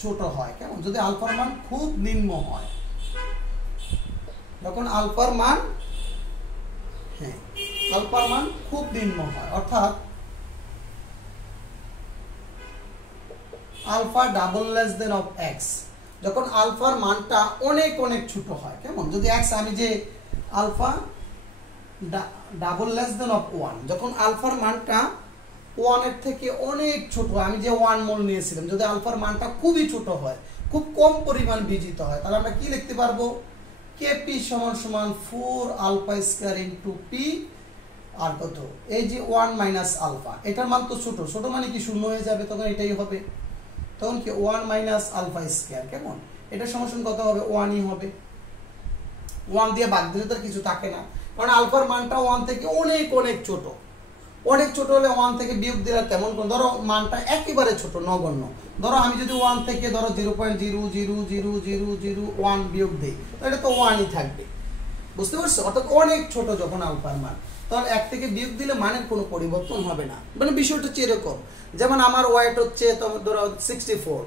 ছোট হয় কেমন, যদি আলফার মান খুব নিম্ন হয়, যখন আলফার মান আলফার মান খুব নিম্ন হয়, অর্থাৎ alpha double less than of X, যখন আলফার মানটা অনেক অনেক ছোট হয় কেমন, যদি এক্স আমি যে alpha double less than of 1, যখন আলফার মানটা 1 এর থেকে অনেক ছোট হয়, আমি যে 1 মোল নিয়েছিলাম, যদি আলফার মানটা খুবই ছোট হয়, খুব কম পরিমাণ বিজিত হয়, তাহলে আমরা কি লিখতে পারবো, কেপি সমান সমান 4 আলফা স্কয়ার ইনটু পি, আর কত এই যে 1 মাইনাস আলফা, এটার মান তো ছোট, ছোট মানে কি শূন্য হয়ে যাবে, তখন এটাই হবে, তখন কি 1 মাইনাস আলফা স্কয়ার কেমন, এটা সমান কত হবে 1ই হবে, 1 দিয়ে ভাগ দিলে তো কিছু থাকে না, কারণ আলফার মানটা 1 থেকে অনেক অনেক ছোট, অনেক ছোট হলে 1 থেকে বিয়োগ দিলে তেমন কোন, ধরো মানটা একেবারে ছোট নগণ্য, ধরো আমি যদি 1 থেকে ধরো 0.00001 বিয়োগ দেই, তো এটা তো 1ই থাকবে, বুঝতে পারছো, অর্থাৎ অনেক ছোট যখন আলফার মান, তখন 1 থেকে বিয়োগ দিলে মানের কোনো পরিবর্তন হবে না। মানে বিষয়টা হচ্ছে এরকম, যেমন আমার ওয়েট হচ্ছে তোমার ধরো 64,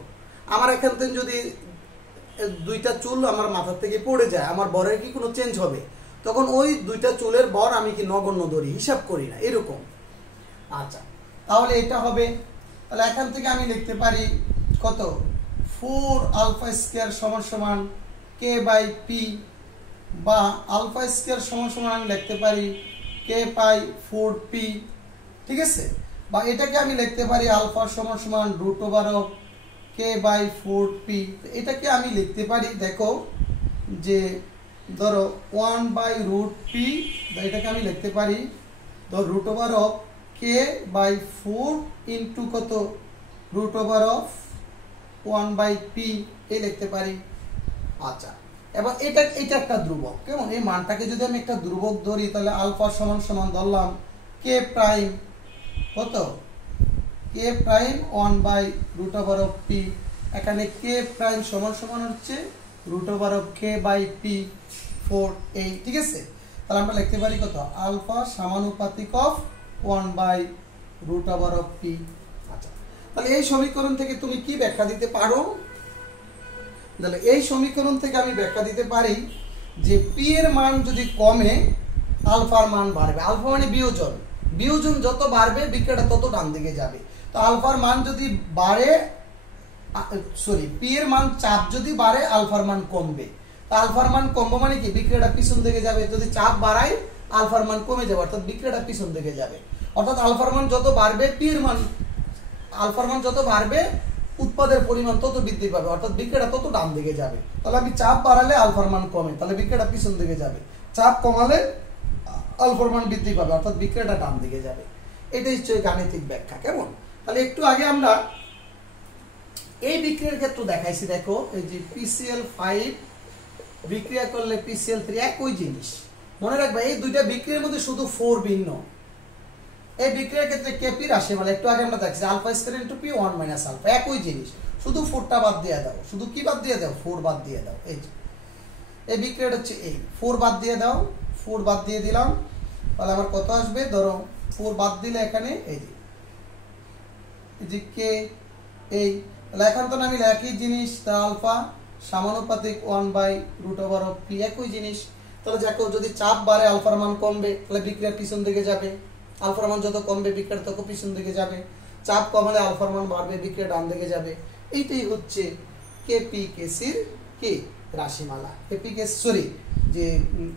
আমার এখান থেকে যদি 2টা চুল আমার মাথা থেকে পড়ে যায়, আমার বরের কি কোনো চেঞ্জ হবে, তখন ওই 2টা চুলের বর আমি কি নগণ্য ধরি, হিসাব করি না, এরকম। আচ্ছা, তাহলে এটা হবে, তাহলে এখান থেকে আমি লিখতে পারি কত 4 আলফা স্কয়ার সমান সমান কে বাই পি, বা আলফা স্কয়ার সমান সমান আমি লিখতে পারি কে বাই 4p, ঠিক আছে, বা এটাকে আমি লিখতে পারি আলফা সমান সমান root over of K by 4p, এটাকে আমি লিখতে পারি, দেখো যে ধরো 1 বাই রুট পি, এটাকে আমি লিখতে পারি ধরো root over of K by 4 into কত root over of 1 by P, এই লিখতে পারি। আচ্ছা, এবার এটা একটা ধ্রুবক কেমন, এই মানটাকে যদি আমি একটা ধ্রুবক ধরি, তাহলে আলফা সমান সমান ধরলাম কে প্রাইম কত কে প্রাইম 1/√p, এখানে কে প্রাইম সমান সমান হচ্ছে √k/p4 এই, ঠিক আছে। তাহলে আমরা লিখতে পারি কত আলফা সমানুপাতিক অফ 1/√p। আচ্ছা, তাহলে এই সমীকরণ থেকে তুমি কি ব্যাখ্যা দিতে পারো? তাহলে এই সমীকরণ থেকে আমি ব্যাখ্যা দিতে পারি যে পি এর মান যদি কমে আলফার মান বাড়বে। আলফা মানে বিয়োজন, বিয়োজন যত বাড়বে বিক্রিয়াটা তত ডান দিকে যাবে। তো আলফার মান যদি বাড়ে, সরি পি এর মান চাপ যদি বাড়ে আলফার মান কমবে। তো আলফার মান কমবে মানে কি বিক্রিয়াটা পিছন দিকে যাবে। যদি চাপ বাড়ায় আলফার মান কমে যাবে, অর্থাৎ বিক্রিয়াটা পিছন দিকে যাবে। অর্থাৎ আলফার মান যত বাড়বে পি এর মান, আলফার মান যত বাড়বে উৎপাদের পরিমাণ তত বৃদ্ধি পাবে, অর্থাৎ বিক্রিয়াটা তত ডান দিকে যাবে। তাহলে আমি চাপ বাড়ালে আলফার মান কমে, তাহলে বিক্রিয়াটা পিছন দিকে যাবে। চাপ কমালে আলফার মান বৃদ্ধি পাবে, অর্থাৎ বিক্রিয়াটা ডান দিকে যাবে। এটাই হচ্ছে গাণিতিক ব্যাখ্যা। কেমন? তাহলে একটু আগে আমরা এই বিক্রিয়ার ক্ষেত্রে দেখাইছি, দেখো এই যে PCl5 বিক্রিয়া করলে PCl3 একই জিনিস। মনে রাখবে এই দুইটা বিক্রিয়ার মধ্যে শুধু 4 ভিন্ন। এই বিক্রিয়ার ক্ষেত্রে কেপি রাশি মানে একটু আগে আমরা দেখছি alpha square into P 1 minus alpha, একই জিনিস, শুধু 4টা বাদ দিয়ে দাও। শুধু কি বাদ দিয়ে দাও? 4 বাদ দিয়ে দাও। এই যে এই বিক্রিয়াটা হচ্ছে এই 4 বাদ দিয়ে দাও, 4 বাদ দিয়ে দিলাম। তাহলে আমার কত আসবে? ধরো 4 বাদ দিলে এখানে এই যে কে এই, তাহলে এখন তো আমি একই জিনিস, তা আলফা সমানুপাতিক 1/√p একই জিনিস। তাহলে দেখো যদি চাপ বাড়ে আলফার মান কমবে, তাহলে বিক্রিয়া পিছন দিকে যাবে। আলফার মান যত কমবে বিক্রিয়া তত পিছন দিকে যাবে। চাপ কমালে আলফার মান বাড়বে, বিক্রিয়া ডান দিকে যাবে। এইটাই হচ্ছে কেপি কেসির কি রাশিমালা। কেপি কেস সরি যে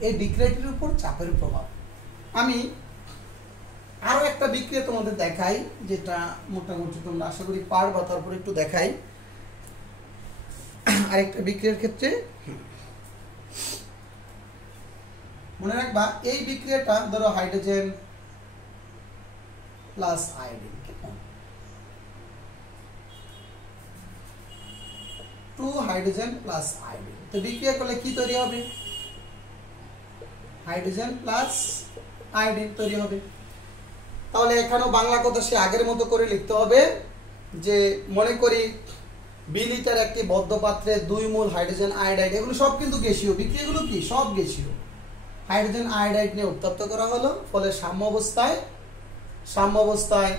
এই বিক্রিয়াটির উপর চাপের প্রভাব। আমি আরো একটা বিক্রিয়া তোমাদের দেখাই, যেটা মোটামুটি তোমরা আশা করি পারবা, তারপর একটু দেখাই আরেকটা বিক্রিয়ার ক্ষেত্রে। মনে রাখবা এই বিক্রিয়াটা ধরো hydrogen plus iodine, 2 hydrogen plus iodine. তো বিক্রিয়া করলে কি তৈরি হবে? হাইড্রোজেন প্লাস আয়োডিন তৈরি হবে। তাহলে এখানেও বাংলা কথা সে আগের মতো করে লিখতে হবে যে মনে করি 2 লিটার একটি বদ্ধ পাত্রে 2 মোল হাইড্রোজেন আয়োডাইড, এগুলো সব কিন্তু গ্যাসীয় বিক্রিয়াগুলো, কি সব গ্যাসীয়। হাইড্রোজেন আয়োডাইড নিয়ে উত্তপ্ত করা হলো, ফলে সাম্য অবস্থায়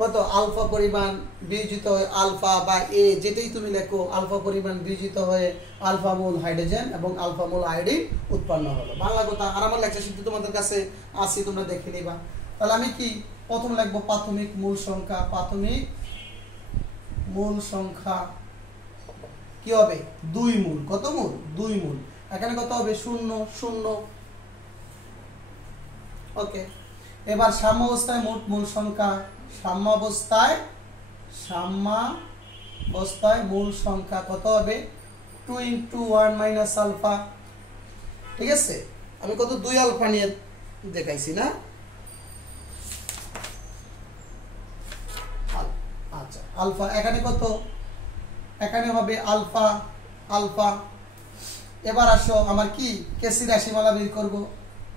কত আলফা পরিমাণ বিয়োজিত হয়ে আলফা বা এ যেটাই তুমি লেখো, আলফা পরিমাণ বিয়োজিত হয়ে আলফা মোল হাইড্রোজেন এবং আলফা মোল আয়োডিন উৎপন্ন হলো। বাংলা কথা। আর আমার লেকচার শিট তোমাদের কাছে আসি, তোমরা দেখে নিবা। তাহলে আমি কি প্রথম লিখবো প্রাথমিক মূল সংখ্যা। প্রাথমিক মূল সংখ্যা কি হবে? 2 মূল। কত মূল? 2 মূল। এখানে কত হবে? 0 0। ওকে, এবার সাম্য অবস্থায় মোট মূল সংখ্যা। সাম্যাবস্থায় মূল সংখ্যা কত হবে? 2 × 1 মাইনাস আলফা। ঠিক আছে, আমি কত 2 আলফা নিয়ে দেখাইছি না? আচ্ছা, আলফা এখানে কত? এখানে হবে আলফা আলফা। এবার আসো আমার কি কেসি রাশিমালা বের করব।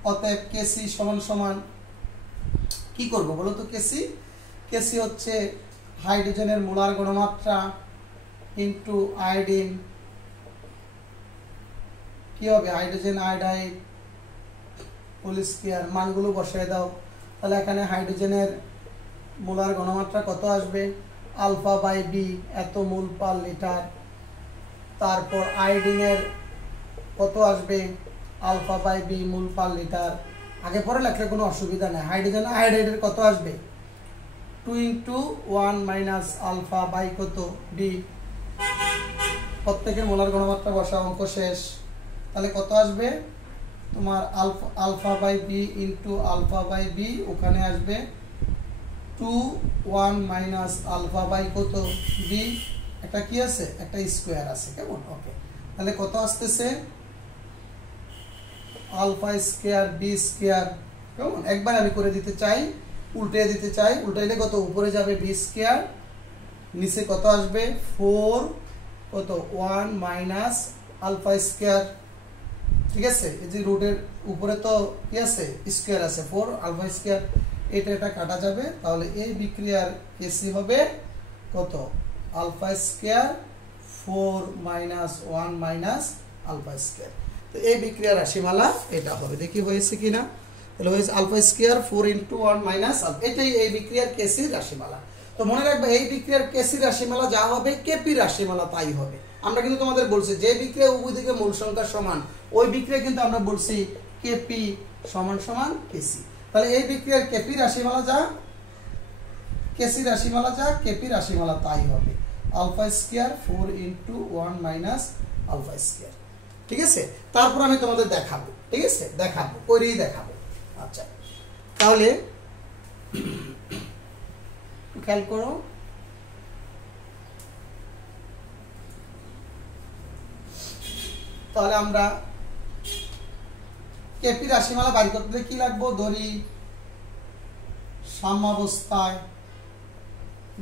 অতএব কেসি সমান সমান কি করব বলো তো? কেসি হচ্ছে হাইড্রোজেনের মোলার ঘনমাত্রা ইনটু আয়োডিন, কি হবে? Hydrogen iodide whole square. মানগুলো বসায় দাও। তাহলে এখানে হাইড্রোজেনের মোলার ঘনমাত্রা কত আসবে? আলফা বাই বি, এত মোল পার লিটার। তারপর আয়োডিনের কত আসবে? Alpha by B mole per litre. আগে পরে লেখলে কোনো অসুবিধা নেই। হাইড্রোজেন আয়োডাইডের কত আসবে? 2 × 1 মাইনাস আলফা বাই কত? বি। প্রত্যেকের মোলার ঘনমাত্রা বসা, অঙ্ক শেষ। তাহলে কত আসবে তোমার? Alpha by B into alpha by B, ওখানে আসবে 2 1 মাইনাস আলফা বাই কত? বি। একটা কি আছে? একটা স্কোয়ার আছে। কেমন? ওকে, তাহলে কত আসতেছে? Alpha square B square. কেমন? একবার আমি করে দিতে চাই, উল্টে দিতে চাই। উল্টাইলে কত? উপরে যাবে বি স্কয়ার, নিচে কত আসবে? 4 কত? 1 মাইনাস আলফা স্কয়ার। ঠিক আছে, এই যে রুটের উপরে তো কি আছে? স্কয়ার আছে, 4 আলফা স্কয়ার। এটা এটা কাটা যাবে, তাহলে এই বিক্রিয়ার কেসি হবে কত alpha square 4 minus 1 minus alpha square. তো এই বিক্রিয়ার রাশিমালা এটা হবে, দেখি হয়েছে কিনা। তাহলে হয়েছে alpha square 4 into 1 minus alpha, এটাই এই বিক্রিয়ার কেসি রাশিমালা। তো মনে রাখবে এই বিক্রিয়ার কেসি রাশিমালা যা হবে কেপি রাশিমালা তাই হবে। আমরা কিন্তু তোমাদের বলছি যে বিক্রিয়া উভয় দিকে মূল সংখ্যা সমান, ওই বিক্রিয়া কিন্তু আমরা বলছি কেপি সমান সমান কেসি। তাহলে এই বিক্রিয়ার কেপি রাশিমালা যা কেসি রাশিমালা যা কেপি রাশিমালা তাই হবে alpha square 4 into 1 minus alpha square. ঠিক আছে, তারপর আমি তোমাদের দেখাবো, ঠিক আছে, দেখাবো, করেই দেখাবো। আচ্ছা, তাহলে খেয়াল করো, তাহলে আমরা কেপি রাশিমালা বাড়ি করতে কি লাগবো, ধরি সাম্যাবস্থায়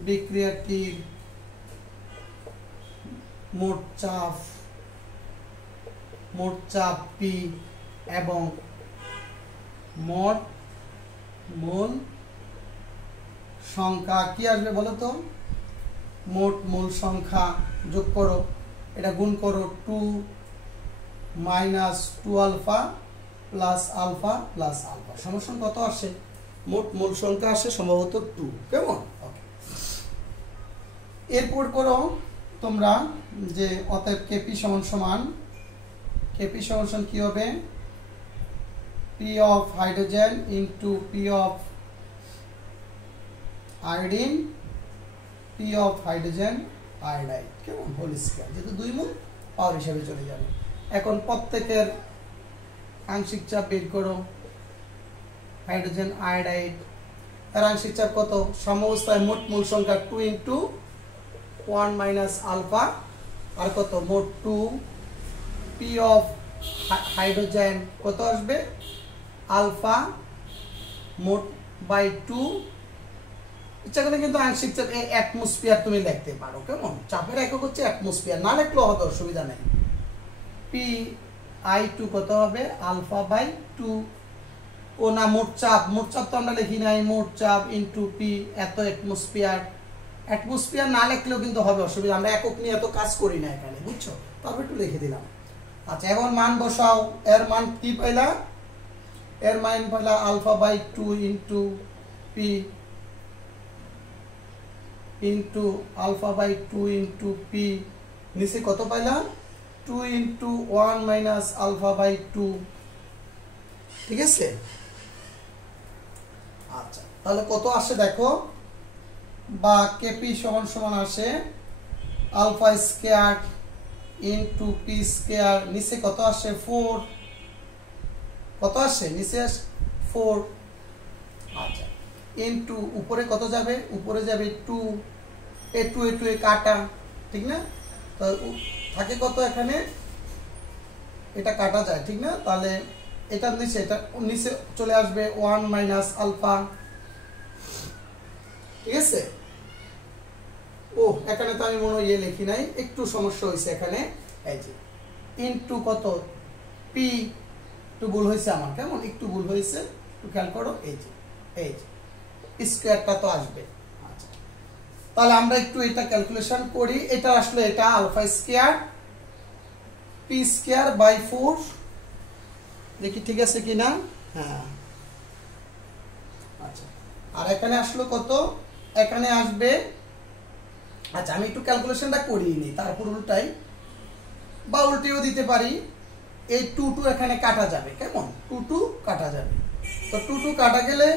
বিক্রিয়াটির মোট চাপ পি এবং মোট মূল সংখ্যা কি আসবে বলো তো, মোট মূল সংখ্যা যোগ করো, এটা গুণ করো 2 minus 2 alpha plus alpha plus alpha সমান কত আসে, মোট মূল সংখ্যা আসে সম্ভবত 2। কেমন? এরপর করো তোমরা যে অতএব কেপি সমান সমান কি হবে, P of hydrogen into P of iodine, P of hydrogen iodide, কেমন, হোল স্কয়ার, যেহেতু দুই মূল পাওয়ার হিসাবে চলে যাবে। এখন প্রত্যেকের আংশিক চাপ বের করো, হাইড্রোজেন আয়োডাইড এর আংশিক চাপ কত, সাম্যাবস্থায় মোট মূল সংখ্যা 2 ইনটু 1 মাইনাস আলফা আর কত মোট 2 পি অফ হাইড্রোজেন কত আসবে আলফা মোট বাই 2, ইচ্ছা করলে কিন্তু আংশিক চাপ অ্যাটমসফিয়ার তুমি লিখতে পারো। কেমন, চাপের একক হচ্ছে অ্যাটমসফিয়ার, না লিখলেও হবে, অসুবিধা নেই। পি I2 কত হবে আলফা বাই 2, ও না মোট চাপ তো আমরা লিখি নাই, মোট চাপ ইনটু পি এত অ্যাটমসফিয়ার না লিখলেও কিন্তু হবে, অসুবিধা, আমরা একক নিয়ে এত কাজ করি না এখানে, বুঝছো, তারপর একটু লিখে দিলাম। আচ্ছা, এখন মান বসাও, এর মান কি পাইলা, এর মান পাইলা alpha by 2 into P into alpha by 2 into P, নিচে কত পাইলা 2 ইনটু 1 মাইনাস আলফা বাই 2। ঠিক আছে, আচ্ছা, তাহলে কত আসে দেখো, বা কেপি সমান সমান আসে alpha square into P square, নিচে কত আসে 4, কত আসে নিচে 4। আচ্ছা, ইনটু উপরে কত যাবে, উপরে যাবে 2, এ 2 এ কাটা, ঠিক না, তো থাকে কত এখানে, এটা কাটা যায়, ঠিক না, তাহলে এটা নিচে চলে আসবে 1 মাইনাস আলফা। ঠিক আছে, ও এখানে তো আমি মনে হয় লিখি নাই, একটু সমস্যা হয়েছে এখানে, এই যে ইনটু কত পি, একটু ভুল হয়েছে আমার, কেমন একটু ভুল হয়েছে, একটু খেয়াল করো, এই যে স্কয়ারটা তো আসবে। আচ্ছা, তাহলে আমরা একটু এটা ক্যালকুলেশন করি, এটা আসলে এটা alpha square P square by 4, দেখি ঠিক আছে কিনা, হ্যাঁ। আচ্ছা, আর এখানে আসলো কত, এখানে আসবে, আচ্ছা আমি একটু ক্যালকুলেশনটা করিয়ে নিই, তারপর উল্টাই বা উল্টেও দিতে পারি, এই 2 এখানে কাটা যাবে, কেমন 2 কাটা যাবে, তো 2 কাটা গেলে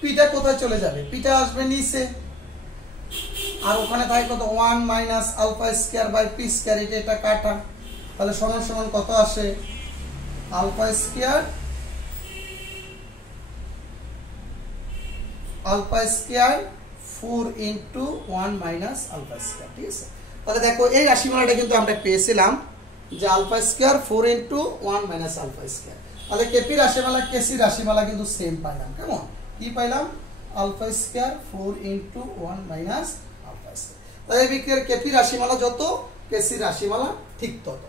পিটা কোথায় চলে যাবে, পিটা আসবে নিচে, আর ওখানে থাকে কত 1 minus alpha square by P square, এটা কাটা, তাহলে সমান সমান কত আসে alpha square 4 into 1 minus alpha square. ঠিক আছে, তাহলে দেখো এই রাশিমালাটা কিন্তু আমরা পেয়েছিলাম যে alpha square 4 into 1 minus alpha square. তাহলে কেপি রাশিমালা কেসি রাশিমালা কিন্তু সেম পাইলাম, কেমন কি পাইলাম alpha square 4 into 1 minus alpha square. তাহলে বিক্রিয়ার কেপি রাশিমালা যত, কেসি রাশিমালা ঠিক তত।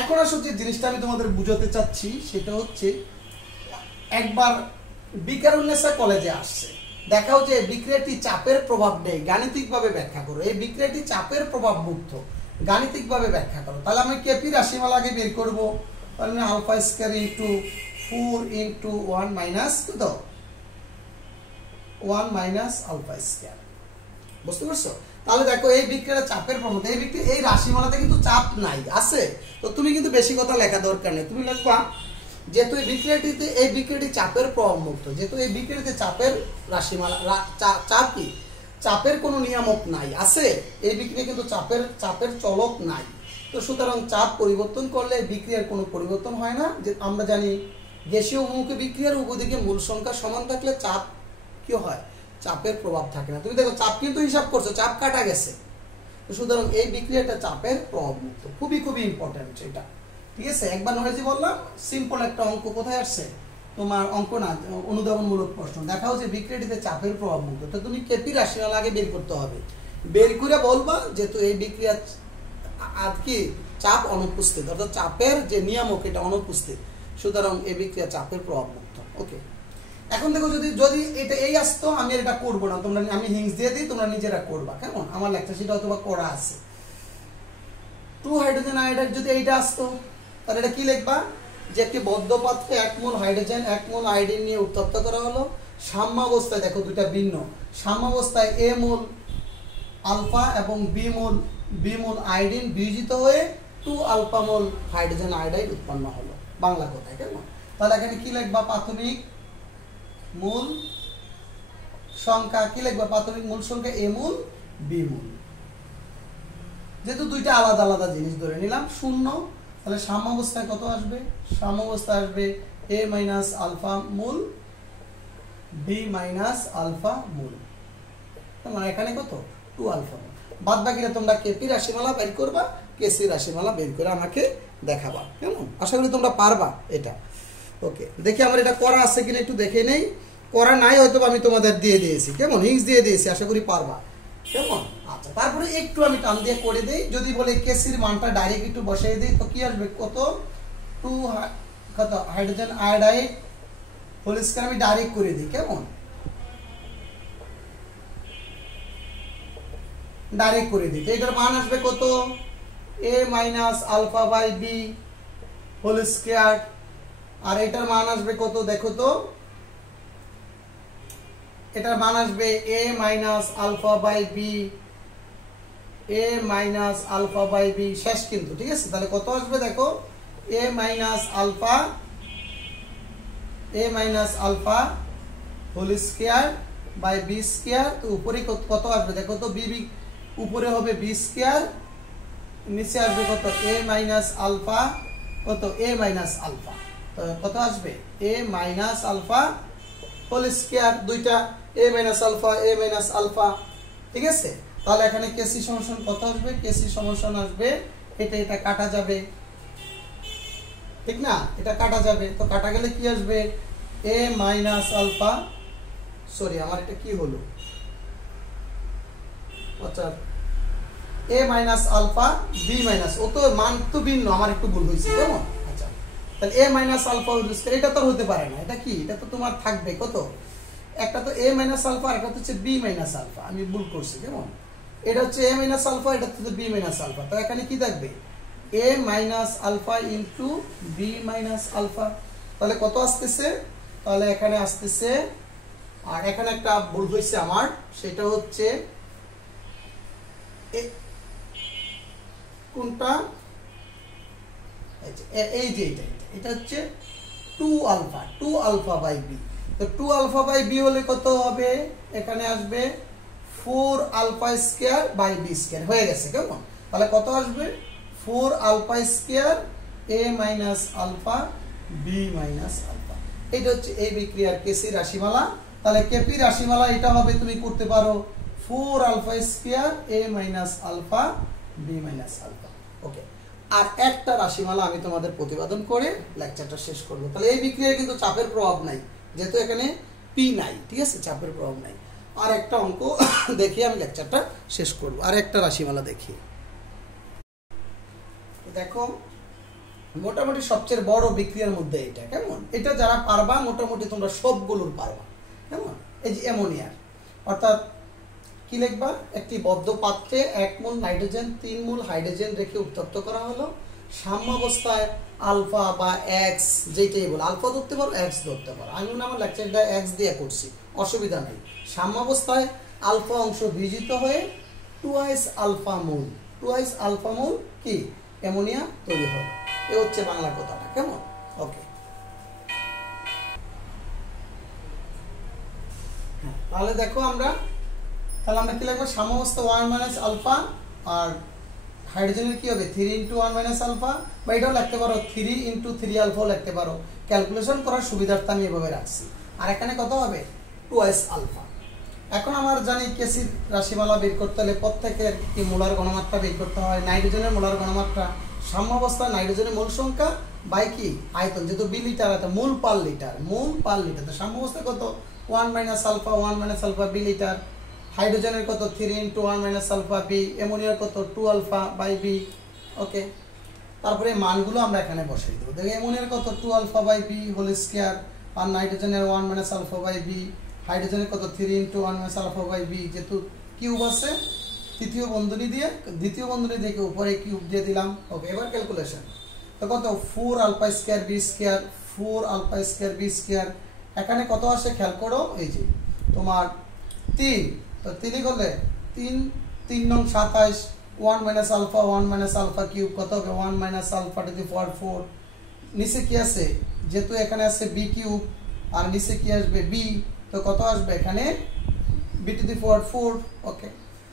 এখন আসলে যে জিনিসটা আমি তোমাদের বুঝাতে চাচ্ছি সেটা হচ্ছে, একবার বিকারুন্নেসা কলেজে আসছে, দেখাও যে বিক্রিয়াটি চাপের প্রভাব নেই, গাণিতিকভাবে ব্যাখ্যা করো। এই বিক্রিয়াটি চাপের প্রভাব মুক্ত, গাণিতিকভাবে ব্যাখ্যা করো। তাহলে আমি কেপি রাশিমালা আগে বের করব। তাহলে alpha square into 4 into 1 minus কত 1 মাইনাস আলফা স্কয়ার। বুঝতে পারছো? তাহলে দেখো এই বিক্রিয়াটা চাপের প্রভাব, এই বিক্রিয়া এই রাশিমালাতে কিন্তু চাপ নাই, আছে। তো তুমি কিন্তু বেশি কথা লেখা দরকার নেই, তুমি লিখবা যেহেতু এই বিক্রিয়াটি চাপের প্রভাব মুক্ত, যেহেতু এই বিক্রিয়াটিতে চাপের রাশিমালা চাপ কি চাপের কোনো নিয়ামক নাই, আছে। এই বিক্রিয়া কিন্তু চাপের চলক নাই। তো সুতরাং চাপ পরিবর্তন করলে বিক্রিয়ার কোনো পরিবর্তন হয় না। যে আমরা জানি গ্যাসীয় উন্মুখী বিক্রিয়ার উভয়দিকে মূল সংখ্যা সমান থাকলে চাপ কি হয়, চাপের প্রভাব থাকে না। তুমি দেখো চাপ কিন্তু হিসাব করছো, চাপ কাটা গেছে। তো সুতরাং এই বিক্রিয়াটা চাপের প্রভাব মুক্ত, খুবই খুবই ইম্পর্টেন্ট এটা। ঠিক আছে, একবার নলেজই বললাম। সিম্পল একটা অঙ্ক কোথায় আসছে, তোমার অঙ্ক না, অনুধাবনমূলক প্রশ্ন। দেখাও যে বিক্রিয়াটিতে চাপের প্রভাব মুক্ত। তো তুমি কেপি রাশিমালা আগে বের করতে হবে, বের করে বলবা যেহেতু এই বিক্রিয়া কি চাপ অনুপস্থিত, অর্থাৎ চাপের যে নিয়ামক এটা অনুপস্থিত, সুতরাং এই বিক্রিয়া চাপের প্রভাব মুক্ত। ওকে, এখন দেখো যদি এটা এই আসতো, আমি এটা করবো না, তোমরা আমি হিংস দিয়ে দিই, তোমরা নিজেরা করবা, কেমন? আমার লেকচার সেটা অথবা করা আছে। 2 হাইড্রোজেন আয়োডাইড যদি এইটা আসতো, তাহলে এটা কি লিখবা যে একটি বদ্ধ পাত্রে 1 মোল হাইড্রোজেন 1 মোল আয়োডিন নিয়ে উত্তপ্ত করা হলো। সাম্যাবস্থায় দেখো দুটা ভিন্ন, সাম্যাবস্থায় A মোল আলফা এবং বি মোল আয়োডিন বিয়োজিত হয়ে 2 আলফা মোল হাইড্রোজেন আয়োডাইড উৎপন্ন হলো, বাংলা কথায়, কেমন? তাহলে এখানে কি লিখবা, প্রাথমিক মূল সংখ্যা, কি লিখবা, প্রাথমিক মূল সংখ্যা A মোল বি মোল। যেহেতু দুইটা আলাদা আলাদা জিনিস ধরে নিলাম, 0। তাহলে সাম্যাবস্থায় কত আসবে, সাম্যাবস্থায় আসবে A minus alpha mole B minus alpha mole. মানে এখানে কত 2 আলফা মোল। বাদ বাকিটা তোমরা কেপি রাশিমালা বের করবা, কেসি রাশিমালা বের করে আমাকে দেখাবা, কেমন? আশা করি তোমরা পারবা এটা। ওকে, দেখি আমার এটা করা আছে কিনা একটু দেখে নেই। করা নাই হয়তো আমি তোমাদের দিয়ে দিয়েছি, কেমন? হিংস দিয়ে দিয়েছি, আশা করি পারবা, কেমন? আচ্ছা, তারপরে একটু আমি টান দিয়ে করে দেই। যদি বলে কেসির মানটা ডাইরেক্ট একটু বসাই দিই, তো কি আসবে, কত 2 কত হাইড্রোজেন আয়োডাইড হোল স্কয়ার আমি ডাইরেক্ট করে দিই, কেমন? ডাইরেক্ট করে দিই। এটার মান আসবে কত, A minus alpha by B whole square. আর এটার মান আসবে কত, দেখো তো, এটার মান আসবে A minus alpha by B, A minus alpha by B, শেষ কিন্তু, ঠিক আছে? তাহলে কত আসবে দেখো, A minus alpha whole square by B square. তো উপরে কত আসবে দেখো তো, বি উপরে হবে বি স্কয়ার, নিচে আসবে কত, A মাইনাস আলফা, কত A মাইনাস আলফা। তো কত আসবে, A minus alpha whole square, দুইটা A মাইনাস আলফা, ঠিক আছে? তাহলে এখানে কেসি সমান কত আসবে, কেসি সমান আসবে এটা কাটা যাবে, ঠিক না? এটা কাটা যাবে, তো কাটা গেলে কি আসবে, A মাইনাস আলফা, সরি আমার এটা কি হলো, আচ্ছা A minus alpha B minus, ও তো মান তো ভিন্ন, আমার একটু ভুল হয়েছে, কেমন? আচ্ছা, তাহলে A মাইনাস আলফা এটা তো হতে পারে না, এটা কি, এটা তো তোমার থাকবে কত, একটা তো A মাইনাস আলফা, একটা হচ্ছে বি মাইনাস আলফা, আমি ভুল করছি, কেমন? এটা হচ্ছে A মাইনাস আলফা, এটা হচ্ছে বি মাইনাস আলফা। তো এখানে কি থাকবে, A minus alpha into B minus alpha. তাহলে কত আসতেছে, তাহলে এখানে আসতেছে, আর এখানে একটা ভুল হয়েছে আমার, সেটা হচ্ছে কোনটা, এই যে এটা হচ্ছে 2 আলফা বাই বি। তো 2 আলফা বাই বি হলে কত হবে, এখানে আসবে 4 alpha square by B square, হয়ে গেছে, কেমন? তাহলে কত আসবে, 4 alpha square A minus alpha B minus alpha. এটা হচ্ছে এই বিক্রিয়ার কেসি রাশিমালা। তাহলে কেপি রাশিমালা এটা হবে, তুমি করতে পারো 4 alpha square A minus alpha B minus alpha. Okay, আর একটা রাশিমালা আমি তোমাদের প্রতিপাদন করে লেকচারটা শেষ করব। তাহলে এই বিক্রিয়ায় কিন্তু চাপের প্রভাব নাই, যেহেতু এখানে পি নাই, ঠিক আছে, চাপের প্রভাব নাই। আর একটা অঙ্ক দেখি আমি লেকচারটা শেষ করব, আর একটা রাশিমালা দেখি। দেখো মোটামুটি সবচেয়ে বড় বিক্রিয়ার মধ্যে এটা, কেমন? এটা যারা পারবা মোটামুটি তোমরা সবগুলোর পারবা, কেমন? এই যে অ্যামোনিয়ার, অর্থাৎ কি লিখবা? একটি বদ্ধ পাত্রে 1 মোল নাইট্রোজেন 3 মোল হাইড্রোজেন রেখে উত্তপ্ত করা হলো। সাম্যাবস্থায় আলফা বা এক্স, যেটাই বল, আলফা ধরতে পারো এক্স ধরতে পারো, আমি আমার লেকচারটা এক্স দিয়ে করছি, অসুবিধা নেই। সাম্যাবস্থায় আলফা অংশ বিজিত হয়ে 2s আলফা মোল, 2s আলফা মোল কি অ্যামোনিয়া তৈরি হয়। এ হচ্ছে বাংলা কথাটা, কেমন? ওকে, তাহলে দেখো আমরা কি লিখবো? সাম্যাবস্থা 1 মাইনাস আলফা, আর হাইড্রোজেনের কি হবে 3 × 1 মাইনাস আলফা, বা এটাও লিখতে পারো 3 × 3 আলফাও লিখতে পারো। ক্যালকুলেশন করার সুবিধার্থে আমি এভাবে রাখছি। আর এখানে কত হবে? 2s alpha. এখন আমার জানি কেসির রাশিমালা বের করতে হলে প্রত্যেকের কি মোলার ঘনমাত্রা বের করতে হয়। নাইট্রোজেনের মোলার ঘনমাত্রা সাম্যাবস্থায় নাইট্রোজেনের মোল সংখ্যা বাই কি আয়তন, যেহেতু বি লিটার আছে, মোল পার লিটার, মোল পার লিটার। তো সাম্যাবস্থায় কত? 1 minus alpha, 1 minus alpha B litre. হাইড্রোজেনের কত? 3 × 1 মাইনাস আলফা বি। অ্যামোনিয়ার কত? 2 আলফা বাই বি। ওকে, তারপরে মানগুলো আমরা এখানে বসাই দেবো। দেখো অ্যামোনিয়ার কত? 2 alpha by B whole square, আর নাইট্রোজেনের 1 মাইনাস আলফা বাই বি। হাইড্রোজেনের কত? 3 × 1 মাইনাস আলফা বাই বি, যেহেতু কিউব আছে তৃতীয় বন্ধনী দিয়ে, দ্বিতীয় বন্ধনী থেকে উপরে কিউব দিয়ে দিলাম। ওকে, এবার ক্যালকুলেশন। তো কত? 4 alpha square B square, 4 alpha square B square. এখানে কত আসে খেয়াল করো, এই যে তোমার 3, তো 3 করলে 3 নং 27, 1 minus alpha 1 minus alpha cube কত হবে? 1 minus alpha to the power 4। নিচে কি আছে? যেহেতু এখানে আছে বি কিউব, আর নিচে কি আসবে? বি, তো কত আসবে এখানে? B two the power 4। ওকে,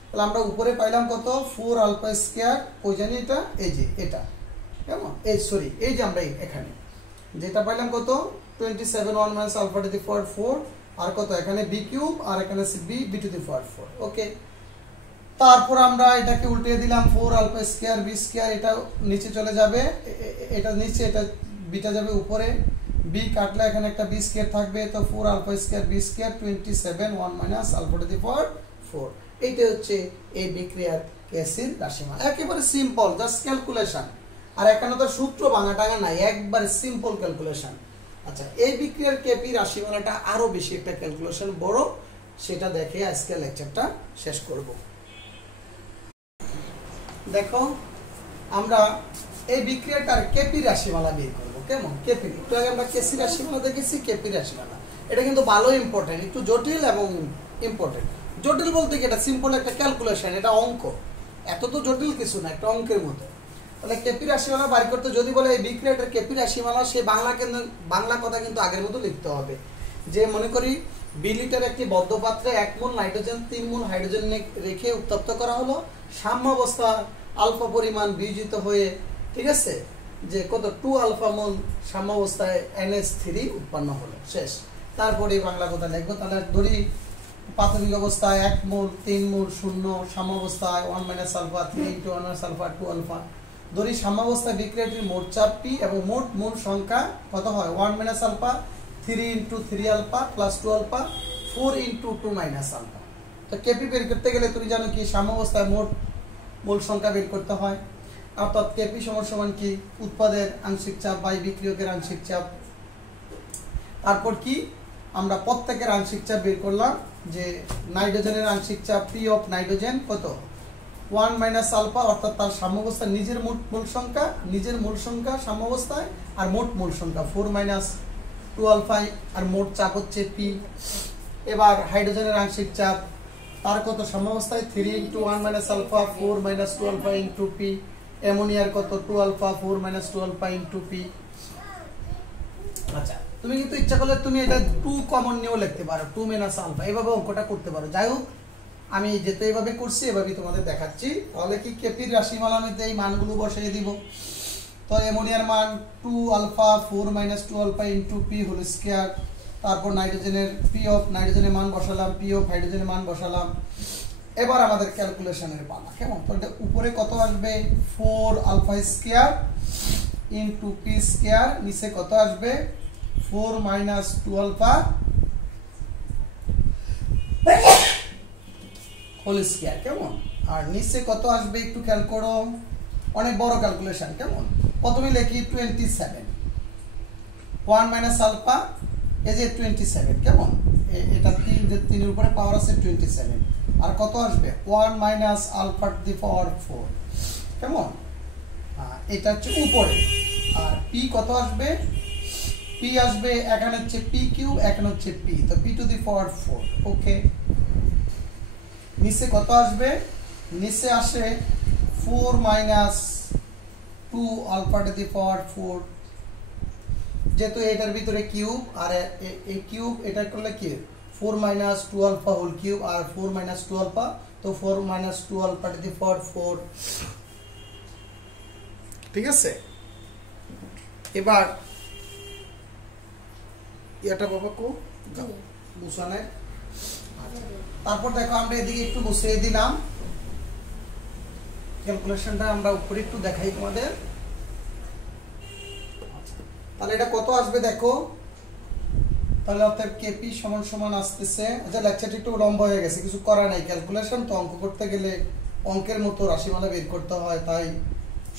তাহলে আমরা উপরে পাইলাম কত? 4 আলফা স্কয়ার, কই জানি এটা? এই যে এটা, কেমন? এই সরি, এই যে আমরা এখানে যেটা পাইলাম কত? 27 1 minus alpha to the power 4, আর কত এখানে বি কিউব, আর এখানে আছে B, B two the power 4। ওকে, তারপর আমরা এটাকে উল্টে দিলাম, 4 আলফা স্কয়ার বি স্কয়ার, এটা নিচে চলে যাবে, এটা নিচে, এটা বিটা যাবে উপরে, বি কাটলে এখানে একটা বি স্কয়ার থাকবে, তো 4 alpha square B square 27 1 minus alpha to the power 4। এইটা হচ্ছে এই বিক্রিয়ার কেসির রাশিমালা, একেবারে সিম্পল, জাস্ট ক্যালকুলেশন। আর এখানে তো সূত্র ভাঙা টাঙা নাই, একবার সিম্পল ক্যালকুলেশন। আচ্ছা, এই বিক্রিয়ার কেপি রাশিমালাটা আরো বেশি একটা ক্যালকুলেশন বড়, সেটা দেখে আজকে লেকচারটা শেষ করব। দেখো আমরা এই বিক্রিয়াটার কেপি রাশিমালা বের করব, কেমন? কেপি, একটু আগে আমরা কেসি রাশিমালা দেখেছি, কেপি রাশিমালা এটা কিন্তু ভালো ইম্পর্টেন্ট, একটু জটিল এবং ইম্পর্টেন্ট। জটিল বলতে কি, এটা সিম্পল একটা ক্যালকুলেশন, এটা অঙ্ক, এত তো জটিল কিছু না, একটা অঙ্কের মতো। তাহলে কেপি রাশিমালা বাড়ি করতে যদি বলে এই বিক্রিয়াটার কেপি রাশিমালা, সে বাংলা কথা কিন্তু আগের মতো লিখতে হবে। যে মনে করি 2 লিটার একটি বদ্ধ পাত্রে 1 মোল নাইট্রোজেন 3 মোল হাইড্রোজেন রেখে উত্তপ্ত করা হলো। সাম্যাবস্থা আলফা পরিমাণ বিয়োজিত হয়ে, ঠিক আছে, যে কত? 2 আলফা মোল সাম্যাবস্থায় NH3 উৎপন্ন হলো, শেষ। তারপরে বাংলা কথা লিখবো। তাহলে ধরি প্রাথমিক অবস্থায় 1 মোল 3 মোল 0, সাম্যাবস্থায় 1 minus alpha 3 × 1 minus alpha 2 alpha. ধরি সাম্যাবস্থায় বিক্রিয়াটির মোট চাপ P এবং মোট মোল সংখ্যা কত হয়? 1 minus alpha 3 × 3 alpha plus 2 alpha 4 × 2 minus alpha. তো কেপি বের করতে গেলে তুমি জানো কি, সাম্যাবস্থায় মোট মোল সংখ্যা বের করতে হয়, অর্থাৎ কেপি সমান কি? উৎপাদের আংশিক চাপ বাই বিক্রিয়কের আংশিক চাপ। তারপর কি আমরা প্রত্যেকের আংশিক চাপ বের করলাম, যে নাইট্রোজেনের আংশিক চাপ পি অফ নাইট্রোজেন কত? 1 মাইনাস আলফা, অর্থাৎ তার সাম্যাবস্থায় নিজের মোট মোল সংখ্যা সাম্যাবস্থায়, আর মোট মোল সংখ্যা 4 মাইনাস 2 আলফা, আর মোট চাপ হচ্ছে পি। এবার হাইড্রোজেনের আংশিক চাপ তার কত? সাম্যাবস্থায় 3 × 1 minus alpha 4 minus 2 alpha into P. অ্যামোনিয়ার কত? 2 alpha 4 minus 2 alpha into P. আচ্ছা, তুমি কিন্তু ইচ্ছা করলে তুমি এটা 2 কমন নিয়েও লিখতে পারো, 2 মাইনাস আলফা, এভাবে অঙ্কটা করতে পারো। যাই হোক, আমি যেতে এভাবে করছি, এভাবেই তোমাদের দেখাচ্ছি। তাহলে কি কেপির রাশিমালার মধ্যে এই মানগুলো বসিয়ে দিব। তো অ্যামোনিয়ার মান 2 alpha 4 minus 2 alpha into P whole square. তারপর নাইট্রোজেনের পি অফ নাইট্রোজেনের মান বসালাম, পি অফ হাইড্রোজেনের মান বসালাম। এবার আমাদের ক্যালকুলেশনের পালা, কেমন? তো এটা উপরে কত আসবে? 4 alpha square into P square, নিচে কত আসবে? 4 মাইনাস 2 আলফা হোল স্কয়ার, কেমন? আর নিচে কত আসবে একটু খেয়াল করো, অনেক বড় ক্যালকুলেশন, কেমন? প্রথমে লিখি 27 1 মাইনাস আলফা এই যে 27 কেমন এটা 3 যে 3 এর উপরে পাওয়ার আছে 27 আর কত আসবে 1 minus alpha to the power 4 কেমন এটা হচ্ছে উপরে আর পি কত আসবে পি আসবে এখানে হচ্ছে পি কিউ এখানে হচ্ছে পি তো পি টু দি পাওয়ার 4 ওকে নিচে কত আসবে নিচে আসে 4 minus 2 alpha to the power 4 যেহেতু এটার ভিতরে কিউব আর এই কিউব এটা করলে কি 4 মাইনাস 2 আলফা হোল কিউব আর 4 মাইনাস 2 আলফা তো 4 minus 2 alpha to the power 4 ঠিক আছে এবার এটা বাবা কো মুছানে তারপর দেখো আমরা এদিকে একটু বসিয়ে দিলাম ক্যালকুলেশনটা আমরা উপরে একটু দেখাই তোমাদের তাহলে এটা কত আসবে দেখো তাহলে অতএব কেপি সমান সমান আসতেছে আচ্ছা লেকচারটা একটু লম্বা হয়ে গেছে কিছু করা নাই ক্যালকুলেশন তো অঙ্ক করতে গেলে অঙ্কের মতো রাশিমালা বের করতে হয় তাই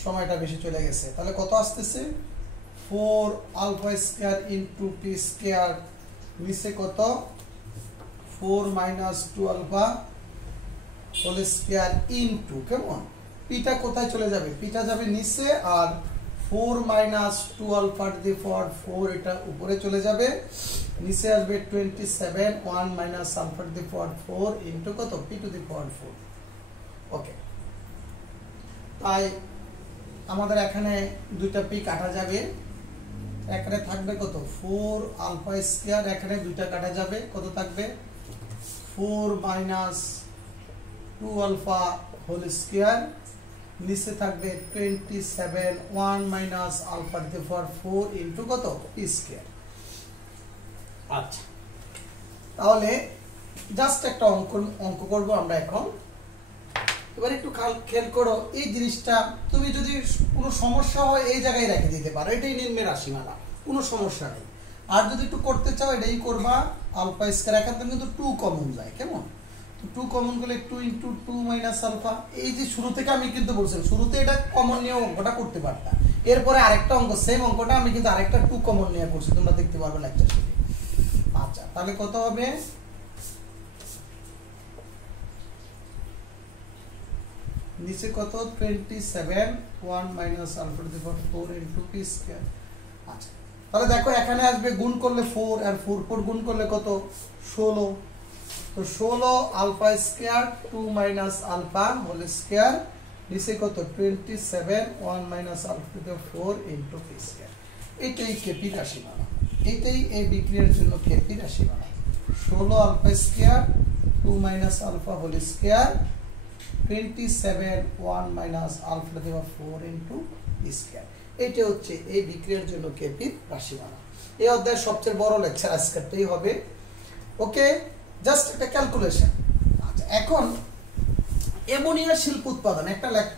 সময়টা বেশি চলে গেছে তাহলে কত আসতেছে 4 alpha square into P square নিচে কত 4 minus 2 alpha whole square into কেমন পিটা কোথায় চলে যাবে পিটা যাবে নিচে আর 4 minus 2 alpha to the power 4 এটা উপরে চলে যাবে নিচে আসবে 27 1 minus alpha to the power 4 into কত P to the power 4 okay তাই আমাদের এখানে দুইটা পি কাটা যাবে এখানে থাকবে কত 4 আলফা স্কয়ার এখানে দুইটা কাটা যাবে কত থাকবে 4 মাইনাস 2 আলফা হোল স্কয়ার নিচে থাকবে 27 1 minus alpha to the power 4 into কত পি স্কয়ার আচ্ছা তাহলে জাস্ট একটা অঙ্ক করব আমরা এখন এবার একটু খেয়াল করো এই জিনিসটা তুমি যদি কোনো সমস্যা হয় এই জায়গায় রেখে দিতে পারো এটাই নিম্নের রাশিমালা কোনো সমস্যা নেই আর যদি একটু করতে চাও এটাই করবা আলফা স্কয়ার এখান থেকে কিন্তু 2 কমন যায় কেমন তো 2 কমন গেলে 2 ইনটু 2 মাইনাস আলফা এই যে শুরু থেকে আমি কিন্তু বলছিলাম শুরুতে এটা কমন নিয়ে অঙ্কটা করতে পারতা এরপরে আরেকটা অঙ্ক সেম অঙ্কটা আমি কিন্তু আরেকটা 2 কমন নিয়ে করছি তোমরা দেখতে পারবে লেকচার শিটে আচ্ছা তাহলে কত হবে নিচে কত 27 1 minus alpha to the power 4 into P square আচ্ছা তাহলে দেখো এখানে আসবে গুণ করলে 4 আর 4 4 গুণ করলে কত 16 তো 16 alpha square 2 minus alpha whole square নিচে কত 27 1 minus alpha to the power 4 into P square এটাই কেপি রাশিমালা এটাই এই বিক্রিয়ার জন্য কেপি রাশিমালা 16 alpha square 2 minus alpha whole square 27 1 minus alpha to the power 4 into P square এটা হচ্ছে এই বিক্রিয়ার জন্য কেপি রাশিমালা এই অধ্যায়ের সবচেয়ে বড় লেকচার আজকেরটাই হবে ওকে জাস্ট একটা ক্যালকুলেশন আচ্ছা এখন অ্যামোনিয়া শিল্প উৎপাদন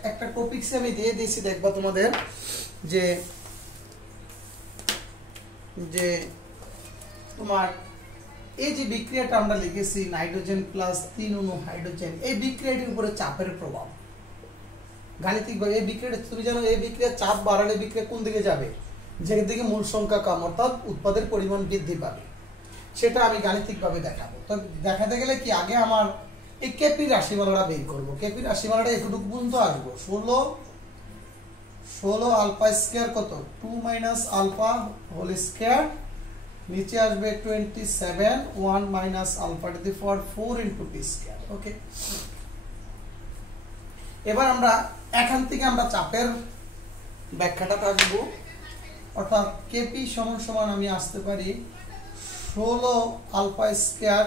একটা টপিকসে আমি দিয়ে দিয়েছি দেখবা তোমাদের যে যে তোমার এই যে বিক্রিয়াটা আমরা লিখেছি নাইট্রোজেন প্লাস 3 অণু হাইড্রোজেন এই বিক্রিয়াটির উপরে চাপের প্রভাব গাণিতিকভাবে এই বিক্রিয়াটা তুমি জানো এই বিক্রিয়ার চাপ বাড়ালে বিক্রিয়া কোন দিকে যাবে যেদিকে দিকে মূল সংখ্যা কম অর্থাৎ উৎপাদের পরিমাণ বৃদ্ধি পাবে সেটা আমি গাণিতিকভাবে দেখাবো তো দেখাতে গেলে কি আগে আমার এই কেপি রাশিমালাটা বের করব কেপি রাশিমালাটা এতটুকু পর্যন্ত আসবো 16 আলফা স্কয়ার কত 2 মাইনাস আলফা হোল স্কয়ার নিচে আসবে 27 1 minus alpha to the power 4 into P square okay এবার আমরা এখান থেকে আমরা চাপের ব্যাখ্যাটা আসবো অর্থাৎ কেপি সমান সমান আমি আসতে পারি 16 আলফা স্কয়ার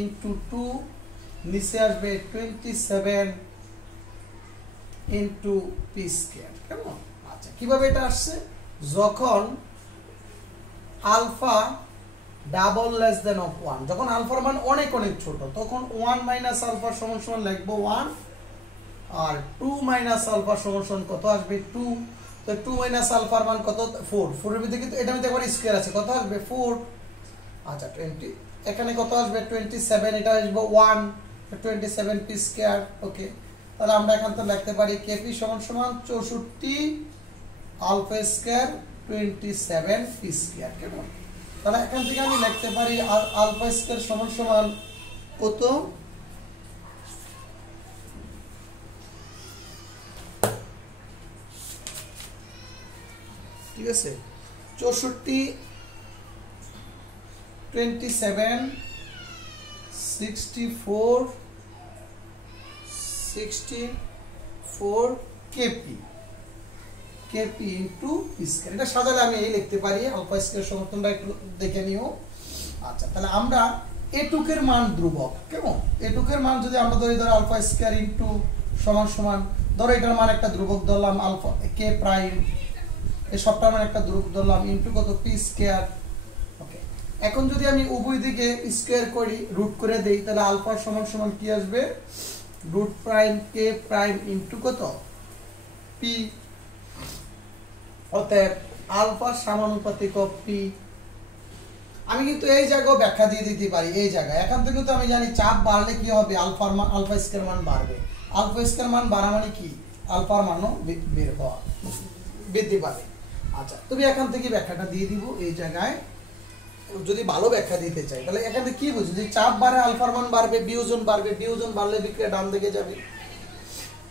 ইনটু 2 নিচে আসবে 27 ইনটু পি স্কয়ার কেমন আচ্ছা কিভাবে এটা আসছে যখন alpha double less than of 1 যখন আলফার মান অনেক অনেক ছোট তখন 1 মাইনাস আলফা সমান সমান লিখবো 1 আর 2 মাইনাস আলফা সমান সমান কত আসবে 2 তো 2 মাইনাস আলফার মান কত 4 4 এর ভিতরে কিন্তু এটা মধ্যে একবার স্কয়ার আছে কত আসবে 4 আচ্ছা 20 এখানে কত আসবে 27 এটা আসবে 1 27 পি স্কয়ার ওকে তাহলে আমরা এখান থেকে লিখতে পারি কেপি সমান সমান 64 আলফা স্কয়ার 27 পি স্কয়ার। কেমন? তাহলে এখান থেকে আমি লিখতে পারি আলফা স্কয়ার সমান সমান কত? ঠিক আছে, 64 27 64 কেপি ইনটু পি স্কয়ার। এটা সাজালে আমি এই লিখতে পারি আলফা স্কয়ার সমান, তোমরা একটু দেখে নিও। আচ্ছা, তাহলে আমরা এটুকের মান ধ্রুবক। কেমন? এটুকের মান যদি আমরা ধরি আলফা স্কয়ার ইনটু সমান সমান, ধরো এটার মান একটা ধ্রুবক ধরলাম আলফা কে প্রাইম, এই সবটার মান একটা ধ্রুবক ধরলাম ইনটু কত? P square. ওকে, এখন যদি আমি উভয় দিকে স্কয়ার করি, রুট করে দেই, তাহলে আলফা সমান সমান কি আসবে? রুট প্রাইম কে প্রাইম ইনটু কত? পি। অতএব আলফা সমানুপাতিক পি। আমি কিন্তু এই জায়গায় ব্যাখ্যা দিয়ে দিতে পারি, এই জায়গায় এখান থেকে তো আমি জানি চাপ বাড়লে কি হবে? আলফার মান, আলফা স্কয়ার মান বাড়বে। আলফা স্কয়ার মান বাড়া মানে কি? আলফার মানও বের হওয়া, বৃদ্ধি পাবে। আচ্ছা, তুমি এখান থেকে ব্যাখ্যাটা দিয়ে দিব এই জায়গায়, যদি ভালো ব্যাখ্যা দিতে চাই। তাহলে এখান থেকে কি বুঝি? যে চাপ বাড়ে আলফার মান বাড়বে, বিয়োজন বাড়বে, বিয়োজন বাড়লে বিক্রিয়া ডান দিকে যাবে।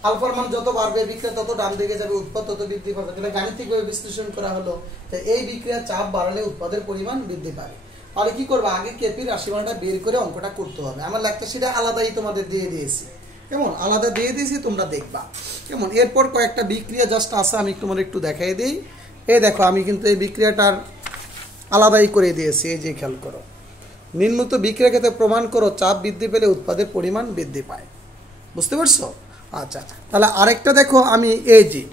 আলফার মান যত বাড়বে বিক্রিয়া তত ডান দিকে যাবে, উৎপাদ তত বৃদ্ধি পাবে। তাহলে গাণিতিকভাবে বিশ্লেষণ করা হলো যে এই বিক্রিয়া চাপ বাড়লে উৎপাদের পরিমাণ বৃদ্ধি পাবে। তাহলে কি করবো? আগে কেপি রাশিমানটা বের করে অঙ্কটা করতে হবে। আমার লেখটা সেটা আলাদাই তোমাদের দিয়ে দিয়েছি। কেমন? আলাদা দিয়ে দিয়েছি, তোমরা দেখবা। কেমন? এরপর কয়েকটা বিক্রিয়া জাস্ট আছে, আমি তোমার একটু দেখাই দিই। এই দেখো, আমি কিন্তু এই বিক্রিয়াটার আলাদাই করে দিয়েছি। এই যে খেয়াল করো, নিম্নোক্ত বিক্রিয়া ক্ষেত্রে প্রমাণ করো চাপ বৃদ্ধি পেলে উৎপাদের পরিমাণ বৃদ্ধি পায়। বুঝতে পারছো? আচ্ছা, তাহলে আরেকটা দেখো, আমি এই যে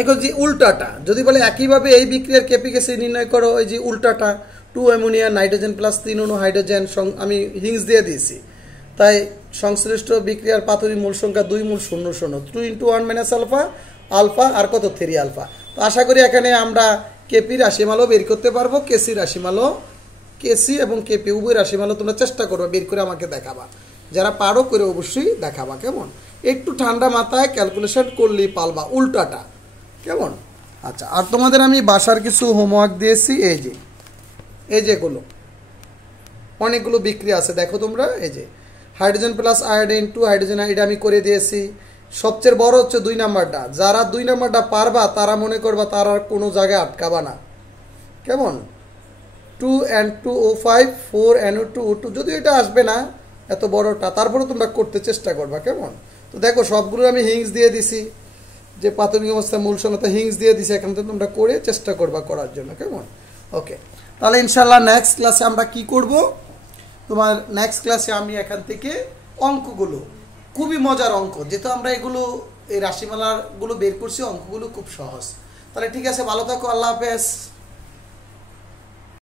এখন যে উল্টাটা যদি বলে একইভাবে এই বিক্রিয়ার কেপি কেসি নির্ণয় করো, এই যে উল্টাটা 2 অ্যামোনিয়া নাইট্রোজেন প্লাস 3 অণু হাইড্রোজেন, আমি হিংস দিয়ে দিয়েছি। তাই সংশ্লিষ্ট বিক্রিয়ার প্রাথমিক মূল সংখ্যা 2 মূল 0 0 2 × 1 - আলফা, আলফা আর কত? 3 আলফা। তো আশা করি এখানে আমরা কেপি রাশিমালও বের করতে পারবো, কেসি রাশিমালও, কেসি এবং কেপি উভয় রাশিমালও তোমরা চেষ্টা করবে বের করে আমাকে দেখাবা। যারা পারো করে অবশ্যই দেখাবা। কেমন? একটু ঠান্ডা মাথায় ক্যালকুলেশন করলেই পারবা উল্টাটা। কেমন? আচ্ছা, আর তোমাদের আমি বাসার কিছু হোমওয়ার্ক দিয়েছি। এই যেগুলো অনেকগুলো বিক্রিয়া আছে, দেখো তোমরা। এই যে হাইড্রোজেন প্লাস আয়োডিন 2 হাইড্রোজেন, এটা আমি করে দিয়েছি। সবচেয়ে বড় হচ্ছে 2 নাম্বারটা। যারা 2 নাম্বারটা পারবা তারা মনে করবা তারা কোনো জায়গায় আটকাবা না। কেমন? 2N2O5 4NO2O2, যদিও এটা আসবে না এত বড়টা, তারপরে তোমরা করতে চেষ্টা করবা। কেমন? তো দেখো সবগুলো আমি হিংস দিয়ে দিছি, যে প্রাথমিক অবস্থা মূল সংখ্যা হিংস দিয়ে দিছি। এখান থেকে তোমরা করে চেষ্টা করবা করার জন্য। কেমন? ওকে, তাহলে ইনশাল্লাহ নেক্সট ক্লাসে আমরা কি করব? তোমার নেক্সট ক্লাসে আমি এখান থেকে অঙ্কগুলো, খুবই মজার অঙ্ক, যেহেতু আমরা এগুলো এই রাশিমালাগুলো বের করছি, অঙ্কগুলো খুব সহজ। তাহলে ঠিক আছে, ভালো থাকো, আল্লাহ হাফেজ।